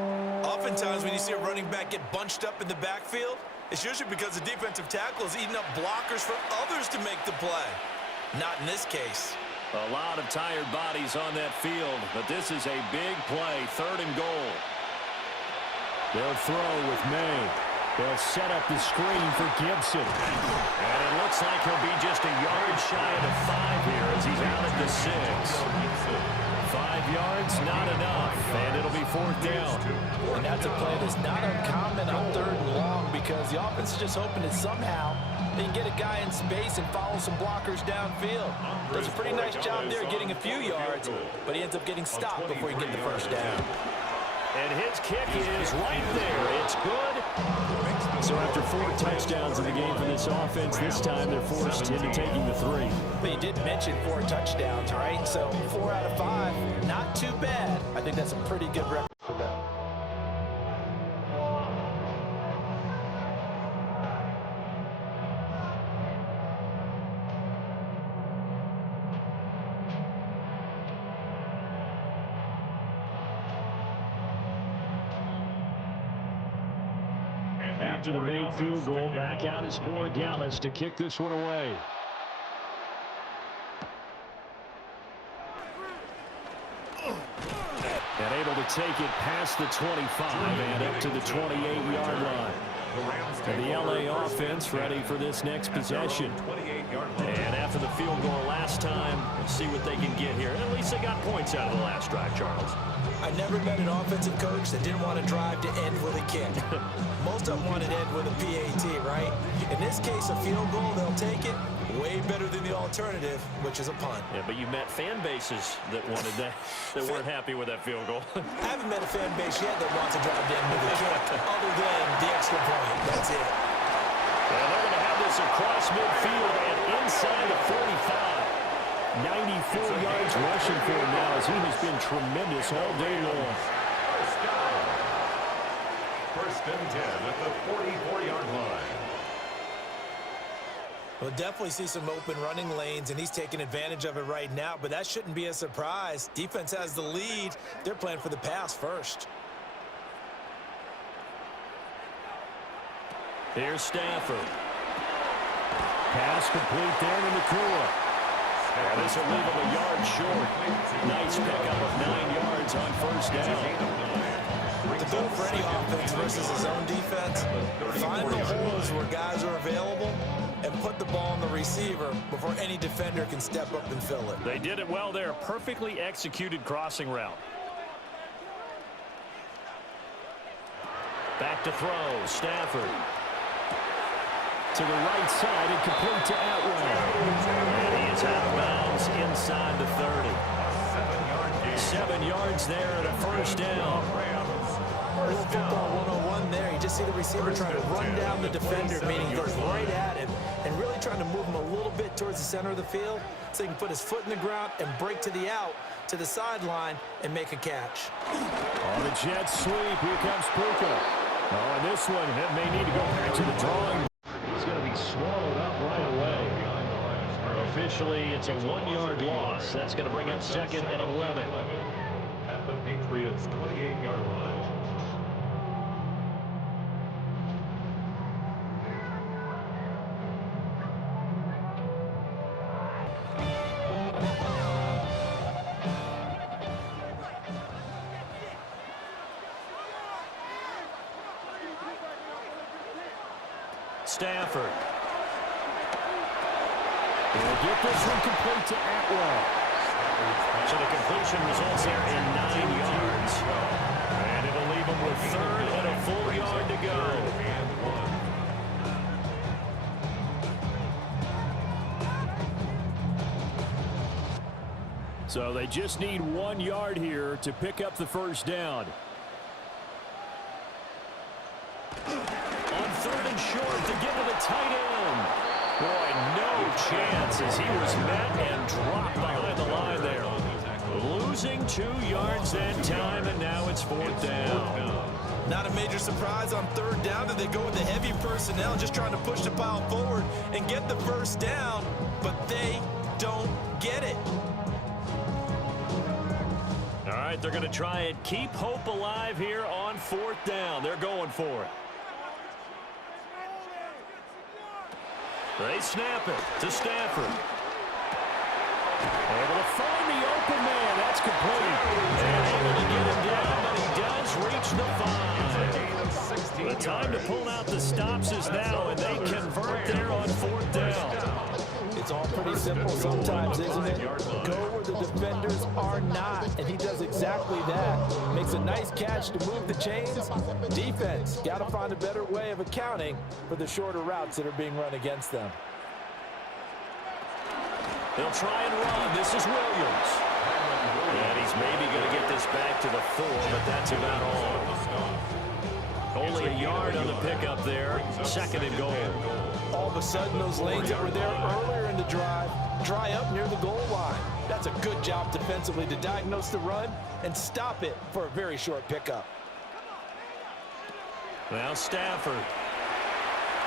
Oftentimes when you see a running back get bunched up in the backfield, it's usually because the defensive tackle is eating up blockers for others to make the play. Not in this case. A lot of tired bodies on that field, but this is a big play. 3rd and goal. They'll throw with May. They'll set up the screen for Gibson. And it looks like he'll be just a yard shy of the 5 here as he's out at the 6. 5 yards, not enough, and it'll be 4th down. And that's a play that's not uncommon on 3rd and long because the offense is just hoping that somehow they can get a guy in space and follow some blockers downfield. Does a pretty nice job there getting a few yards, but he ends up getting stopped before he can get the first down. And his kick is right there. It's good. So after 4 touchdowns in the game for this offense, this time they're forced into taking the 3. But you did mention 4 touchdowns, right? So 4 out of 5, not too bad. I think that's a pretty good record for them. After the main field goal, back out is for Dallas to kick this one away. And able to take it past the 25 and up to the 28-yard line. And the LA offense ready for this next possession. And after the field goal last time, we'll see what they can get here. At least they got points out of the last drive, Charles. I never met an offensive coach that didn't want to drive to end with a kick. Most of them want to end with a PAT, right? In this case, a field goal, they'll take it. Way better than the alternative, which is a punt. Yeah, but you met fan bases that wanted that, that weren't happy with that field goal. I haven't met a fan base yet that wants to drive to end with a kick, other than the extra point. That's it. And they're going to have this across midfield and inside the 45. 94 yards rushing for him now as he has been tremendous all day long. First and 10 at the 44-yard line. We'll definitely see some open running lanes, and he's taking advantage of it right now, but that shouldn't be a surprise. Defense has the lead. They're playing for the pass first. Here's Stafford. Pass complete there to Nakua. And this will leave him a yard short. Nice pickup of 9 yards on first down. The goal for any offense versus his own defense, find the holes where guys are available and put the ball on the receiver before any defender can step up and fill it. They did it well there. Perfectly executed crossing route. Back to throw. Stafford. To the right side and complete to Atwell. And he is out of bounds inside the 30. 7 yards there and a first down. A little football 101 there. You just see the receiver trying to run down the defender, meaning goes right at him, and really trying to move him a little bit towards the center of the field so he can put his foot in the ground and break to the out, to the sideline, and make a catch. On the jet sweep, here comes Puka. Oh, and this one may need to go back to the drawing. He's going to be swallowed up right away. Officially, it's a 1-yard loss. That's going to bring up 2nd and 11. At the Patriots' 28-yard line. Stafford. He'll get this one complete to Atwell. So the completion results there in 9 yards. And it'll leave him with 3rd and a full yard to go. So they just need 1 yard here to pick up the first down. On 3rd and short to give to the tight end. Boy, no chance as he was met and dropped behind the line there. Losing 2 yards that time, and now it's 4th down. Not a major surprise on 3rd down that they go with the heavy personnel, just trying to push the pile forward and get the first down, but they don't get it. All right, they're going to try and keep hope alive here on 4th down. They're going for it. They snap it to Stafford. Able to find the open man. That's complete. And able to get him down, but he does reach the 5. The time to pull out the stops is now, and they convert there on 4th down. It's all pretty simple sometimes, isn't it? Go where the defenders are not, and he does exactly that. Makes a nice catch to move the chains. Defense, got to find a better way of accounting for the shorter routes that are being run against them. They'll try and run. This is Williams. And he's maybe going to get this back to the 4, but that's about all. Only a yard on the pickup there. 2nd and goal. All of a sudden, those lanes that were there earlier in the drive dry up near the goal line. That's a good job defensively to diagnose the run and stop it for a very short pickup. Now Stafford.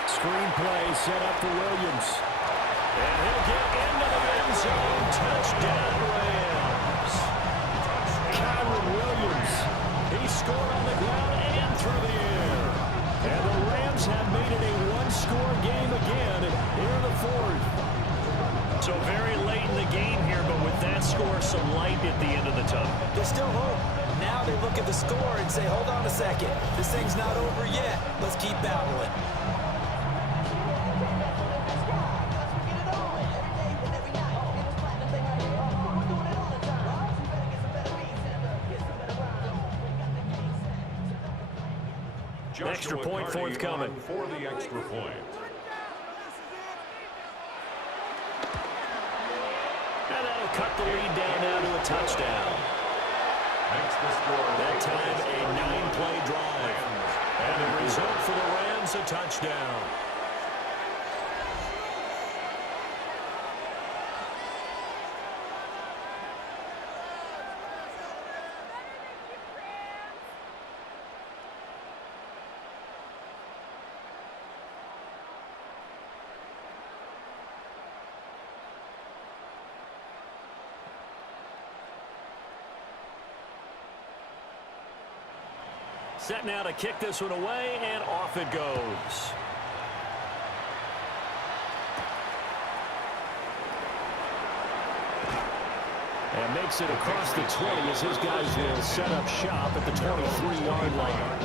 Screen play set up for Williams. And he'll get into the end zone. Touchdown, Rams. Kyron Williams. He scored on the ground and through the air. And the Rams have made it a one-score game again here in the 4th. So very late in the game here, but with that score, some light at the end of the tunnel. There's still hope. Now they look at the score and say, hold on a second. This thing's not over yet. Let's keep battling. Extra point forthcoming. For the extra point. And that'll cut the lead down now to a touchdown. That time a 9-play drive. And the result for the Rams, a touchdown. Set now to kick this one away, and off it goes. And makes it across the 20 as his guys will set up shop at the 23-yard line.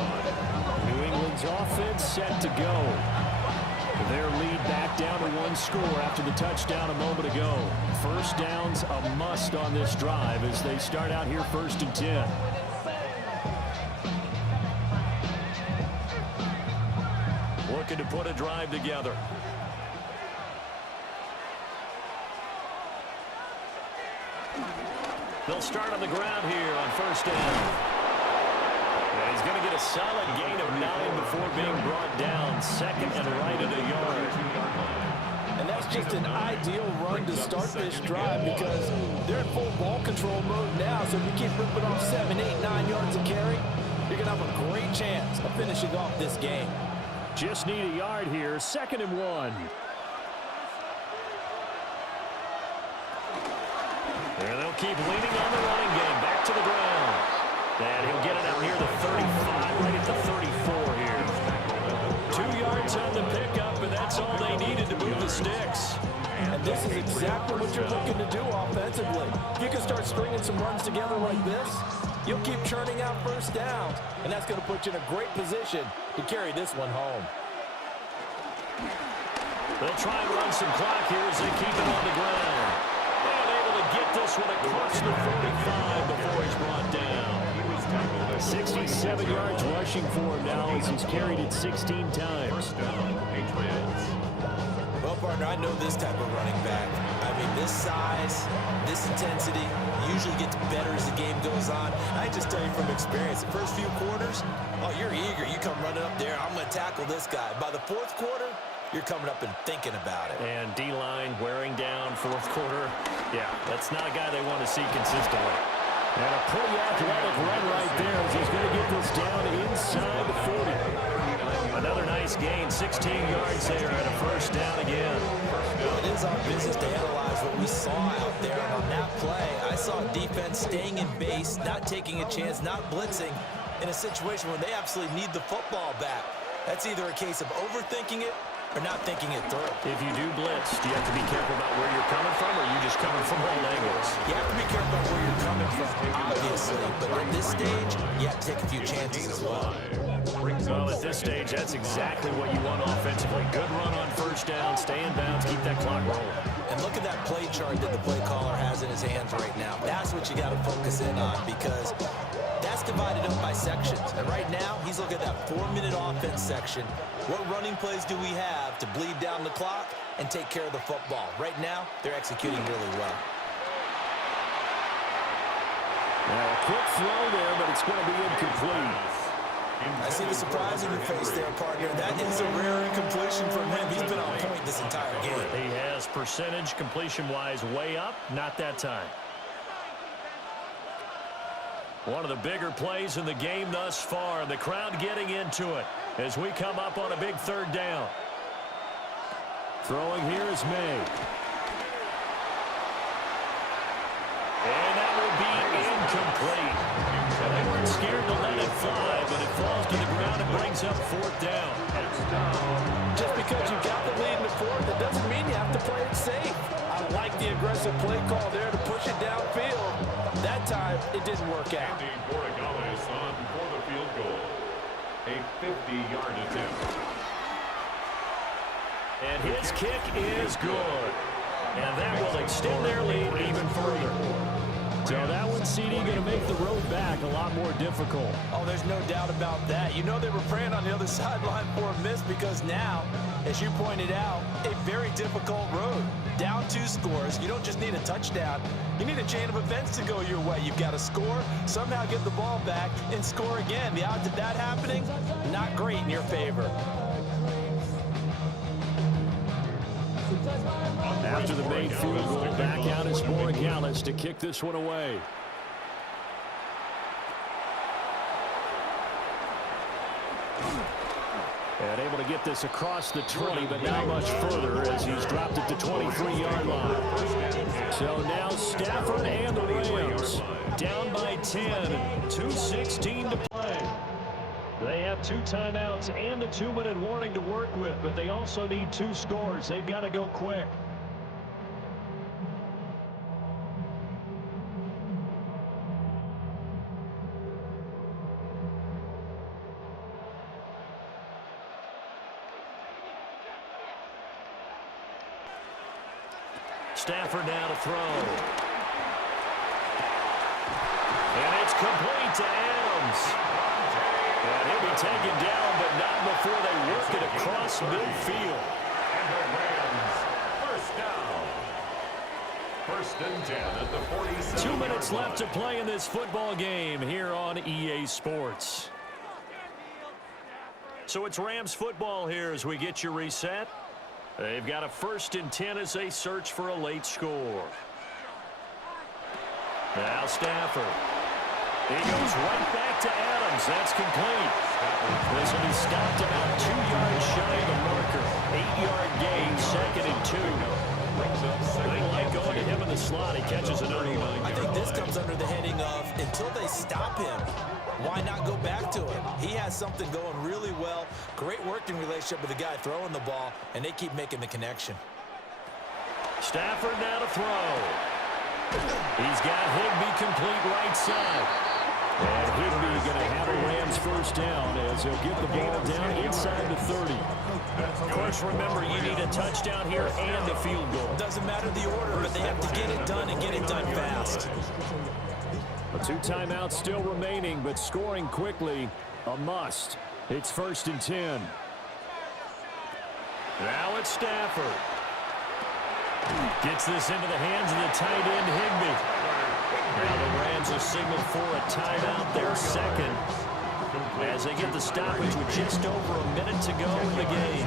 New England's offense set to go. Their lead back back down to one score after the touchdown a moment ago. First down's a must on this drive as they start out here 1st and 10. Looking to put a drive together. They'll start on the ground here on 1st down. And he's going to get a solid gain of 9 before being brought down. 2nd and right at a yard. And that's just an ideal run to start this drive because they're in full ball control mode now. So if you keep ripping off 7, 8, 9 yards a carry, you're going to have a great chance of finishing off this game. Just need a yard here. 2nd and 1. And they'll keep leaning on the running game. Back to the ground. And he'll get it out near the 35, right at the 34 here. 2 yards on the pickup, and that's all they needed to move the sticks. And this is exactly what you're looking to do offensively. If you can start stringing some runs together like this, you'll keep churning out 1st downs, and that's going to put you in a great position to carry this one home. They'll try and run some clock here as they keep it on the ground. And able to get this one across the 45 before he's brought down. 67 yards rushing for him now as he's carried it 16 times. Well, partner, I know this type of running back. I mean, this size, this intensity usually gets better as the game goes on. I just tell you from experience, the first few quarters, oh, you're eager. You come running up there, I'm going to tackle this guy. By the 4th quarter, you're coming up and thinking about it. And D-line wearing down 4th quarter. Yeah, that's not a guy they want to see consistently. And a pretty athletic run right there as he's going to get this down inside the 40. Another nice gain, 16 yards there and a 1st down again. Well, it is our business to analyze what we saw out there. And on that play, I saw defense staying in base, not taking a chance, not blitzing in a situation where they absolutely need the football back. That's either a case of overthinking it or not thinking it through. If you do blitz, do you have to be careful about where you're coming from, or are you just coming from all angles? You have to be careful about where you're coming from, obviously. But at this stage, you have to take a few chances as well. Well, at this stage, that's exactly what you want offensively. Good run on 1st down, stay in bounds, keep that clock rolling. And look at that play chart that the play caller has in his hands right now. That's what you got to focus in on because that's divided up by sections. And right now, he's looking at that 4-minute offense section. What running plays do we have to bleed down the clock and take care of the football? Right now, they're executing really well. Now, a quick throw there, but it's going to be incomplete. I see the surprise in your face there, partner. That is a rare incompletion from him. He's been on point this entire game. He has percentage completion-wise way up, not that time. One of the bigger plays in the game thus far, and the crowd getting into it as we come up on a big 3rd down. Throwing here is May. And that will be incomplete. They weren't scared to let it fly, but it falls to the ground and brings up 4th down. Just because you got the lead in the 4th, it doesn't mean you have to play it safe. I like the aggressive play call there to push it downfield. That time, it didn't work out. Andy Borregales on for the field goal. A 50-yard attempt. And his kick is good. And that will extend their lead even further. So that one, CD, going to make the road back a lot more difficult. Oh, there's no doubt about that. You know they were praying on the other sideline for a miss because now, as you pointed out, a very difficult road. Down 2 scores. You don't just need a touchdown. You need a chain of events to go your way. You've got to score, somehow get the ball back, and score again. The odds of that happening, not great in your favor. After the made field goal, back out is Borregales to kick this one away. And able to get this across the 20, but not much further as he's dropped it to 23-yard line. So now Stafford and the Rams down by 10, 2:16 to play. They have 2 timeouts and a 2-minute warning to work with, but they also need 2 scores. They've got to go quick. Stafford now to throw. And it's complete to Adams. And he'll be taken down, but not before they work it across midfield. And the Rams, first down. First and 10 at the 47. 2 minutes left to play in this football game here on EA Sports. So it's Rams football here as we get you reset. They've got a 1st and 10 as they search for a late score. Now Stafford. He goes right back to Adams. That's complete. This will be stopped about 2 yards shy of the marker. 8-yard gain, 2nd and 2. They like going to him in the slot. He catches it early. I think this comes under the heading of until they stop him, why not go back to him? He has something going really well. Great working relationship with the guy throwing the ball, and they keep making the connection. Stafford now to throw. He's got Higbee complete right side. And Higbee going to have a Rams first down as he'll get the ball down inside the 30. Of course, remember, you need a touchdown here and a field goal. Doesn't matter the order, but they have to get it done and get it done fast. 2 timeouts still remaining, but scoring quickly, a must. It's 1st and 10. Now it's Stafford. Gets this into the hands of the tight end, Higbee. Now the Rams will signal for a timeout, their 2nd, as they get the stoppage with just over a minute to go in the game.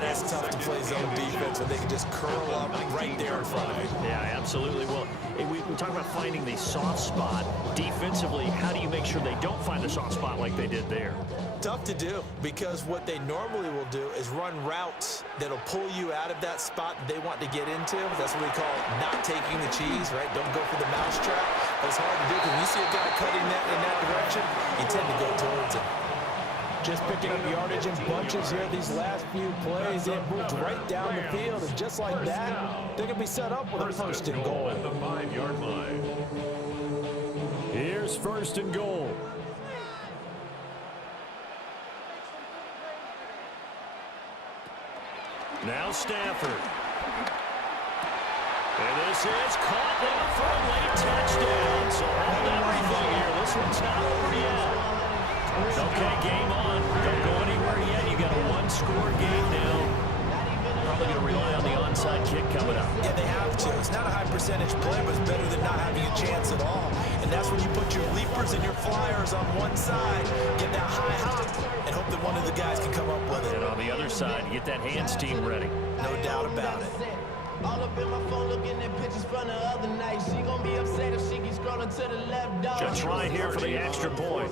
That's tough to play zone defense when they can just curl up right there in front of you. Yeah, absolutely. Well, we talk about finding the soft spot. Defensively, how do you make sure they don't find the soft spot like they did there? Tough to do, because what they normally will do is run routes that'll pull you out of that spot they want to get into. That's what we call not taking the cheese, right? Don't go for the mousetrap. That's hard to do because when you see a guy cutting that in that direction, you tend to go towards him. Just picking up yardage in bunches here these last few plays. They moved right down the field, and just like that, they're going to be set up with a 1st and goal. At the 5-yard line. Here's 1st and goal. Now Stafford. And this is caught down for a late touchdown. So hold everything here. This one's not over yet. Okay, game on. Don't go anywhere yet. You got a 1-score game now. Probably going to rely on the onside kick coming up. Yeah, they have to. It's not a high percentage play, but it's better than not having a chance at all. And that's when you put your leapers and your flyers on one side, get that high hop, and hope that one of the guys can come up with it. And on the other side, get that hands team ready. No doubt about it. All up in my phone looking at pictures from the other night. She gonna be upset if she keeps scrolling to the left, dog. Just right here for the extra point.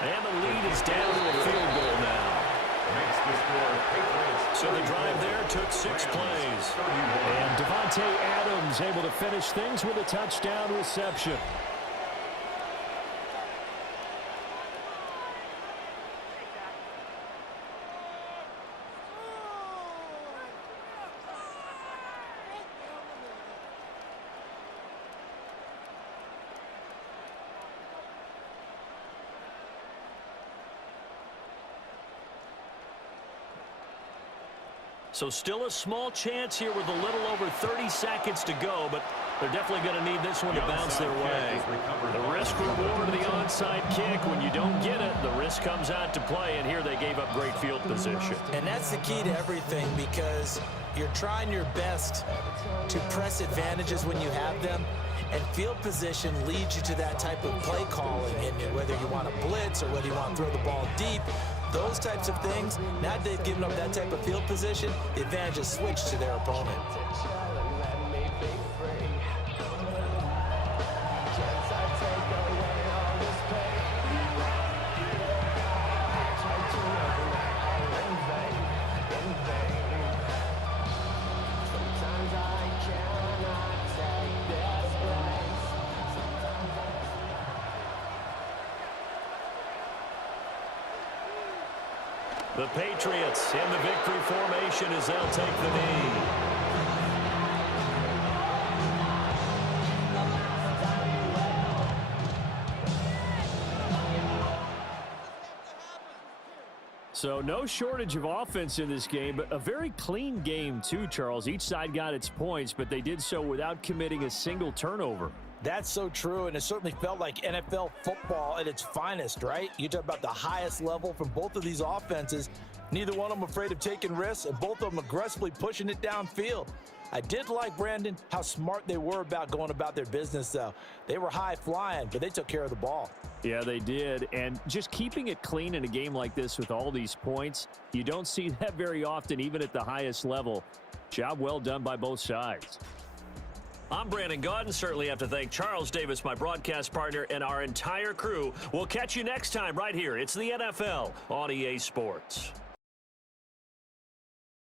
And the lead is down to a field goal now. Makes the score Patriots. So the drive there took 6 plays. And Devontae Adams able to finish things with a touchdown reception. So still a small chance here with a little over 30 seconds to go, but they're definitely going to need this one to bounce their way. The risk reward of the onside kick. When you don't get it, the risk comes out to play, and here they gave up great field position. And that's the key to everything, because you're trying your best to press advantages when you have them, and field position leads you to that type of play calling. And whether you want to blitz or whether you want to throw the ball deep, those types of things, now they've given up that type of field position, the advantage is switched to their opponent. The Patriots in the victory formation as they'll take the knee. So no shortage of offense in this game, but a very clean game too, Charles. Each side got its points, but they did so without committing a single turnover. That's so true, and it certainly felt like NFL football at its finest, right? You talk about the highest level from both of these offenses. Neither one of them afraid of taking risks, and both of them aggressively pushing it downfield. I did like, Brandon, how smart they were about going about their business, though. They were high flying, but they took care of the ball. Yeah, they did. And just keeping it clean in a game like this with all these points, you don't see that very often, even at the highest level. Job well done by both sides. I'm Brandon Gaudin. Certainly have to thank Charles Davis, my broadcast partner, and our entire crew. We'll catch you next time right here. It's the NFL on EA Sports.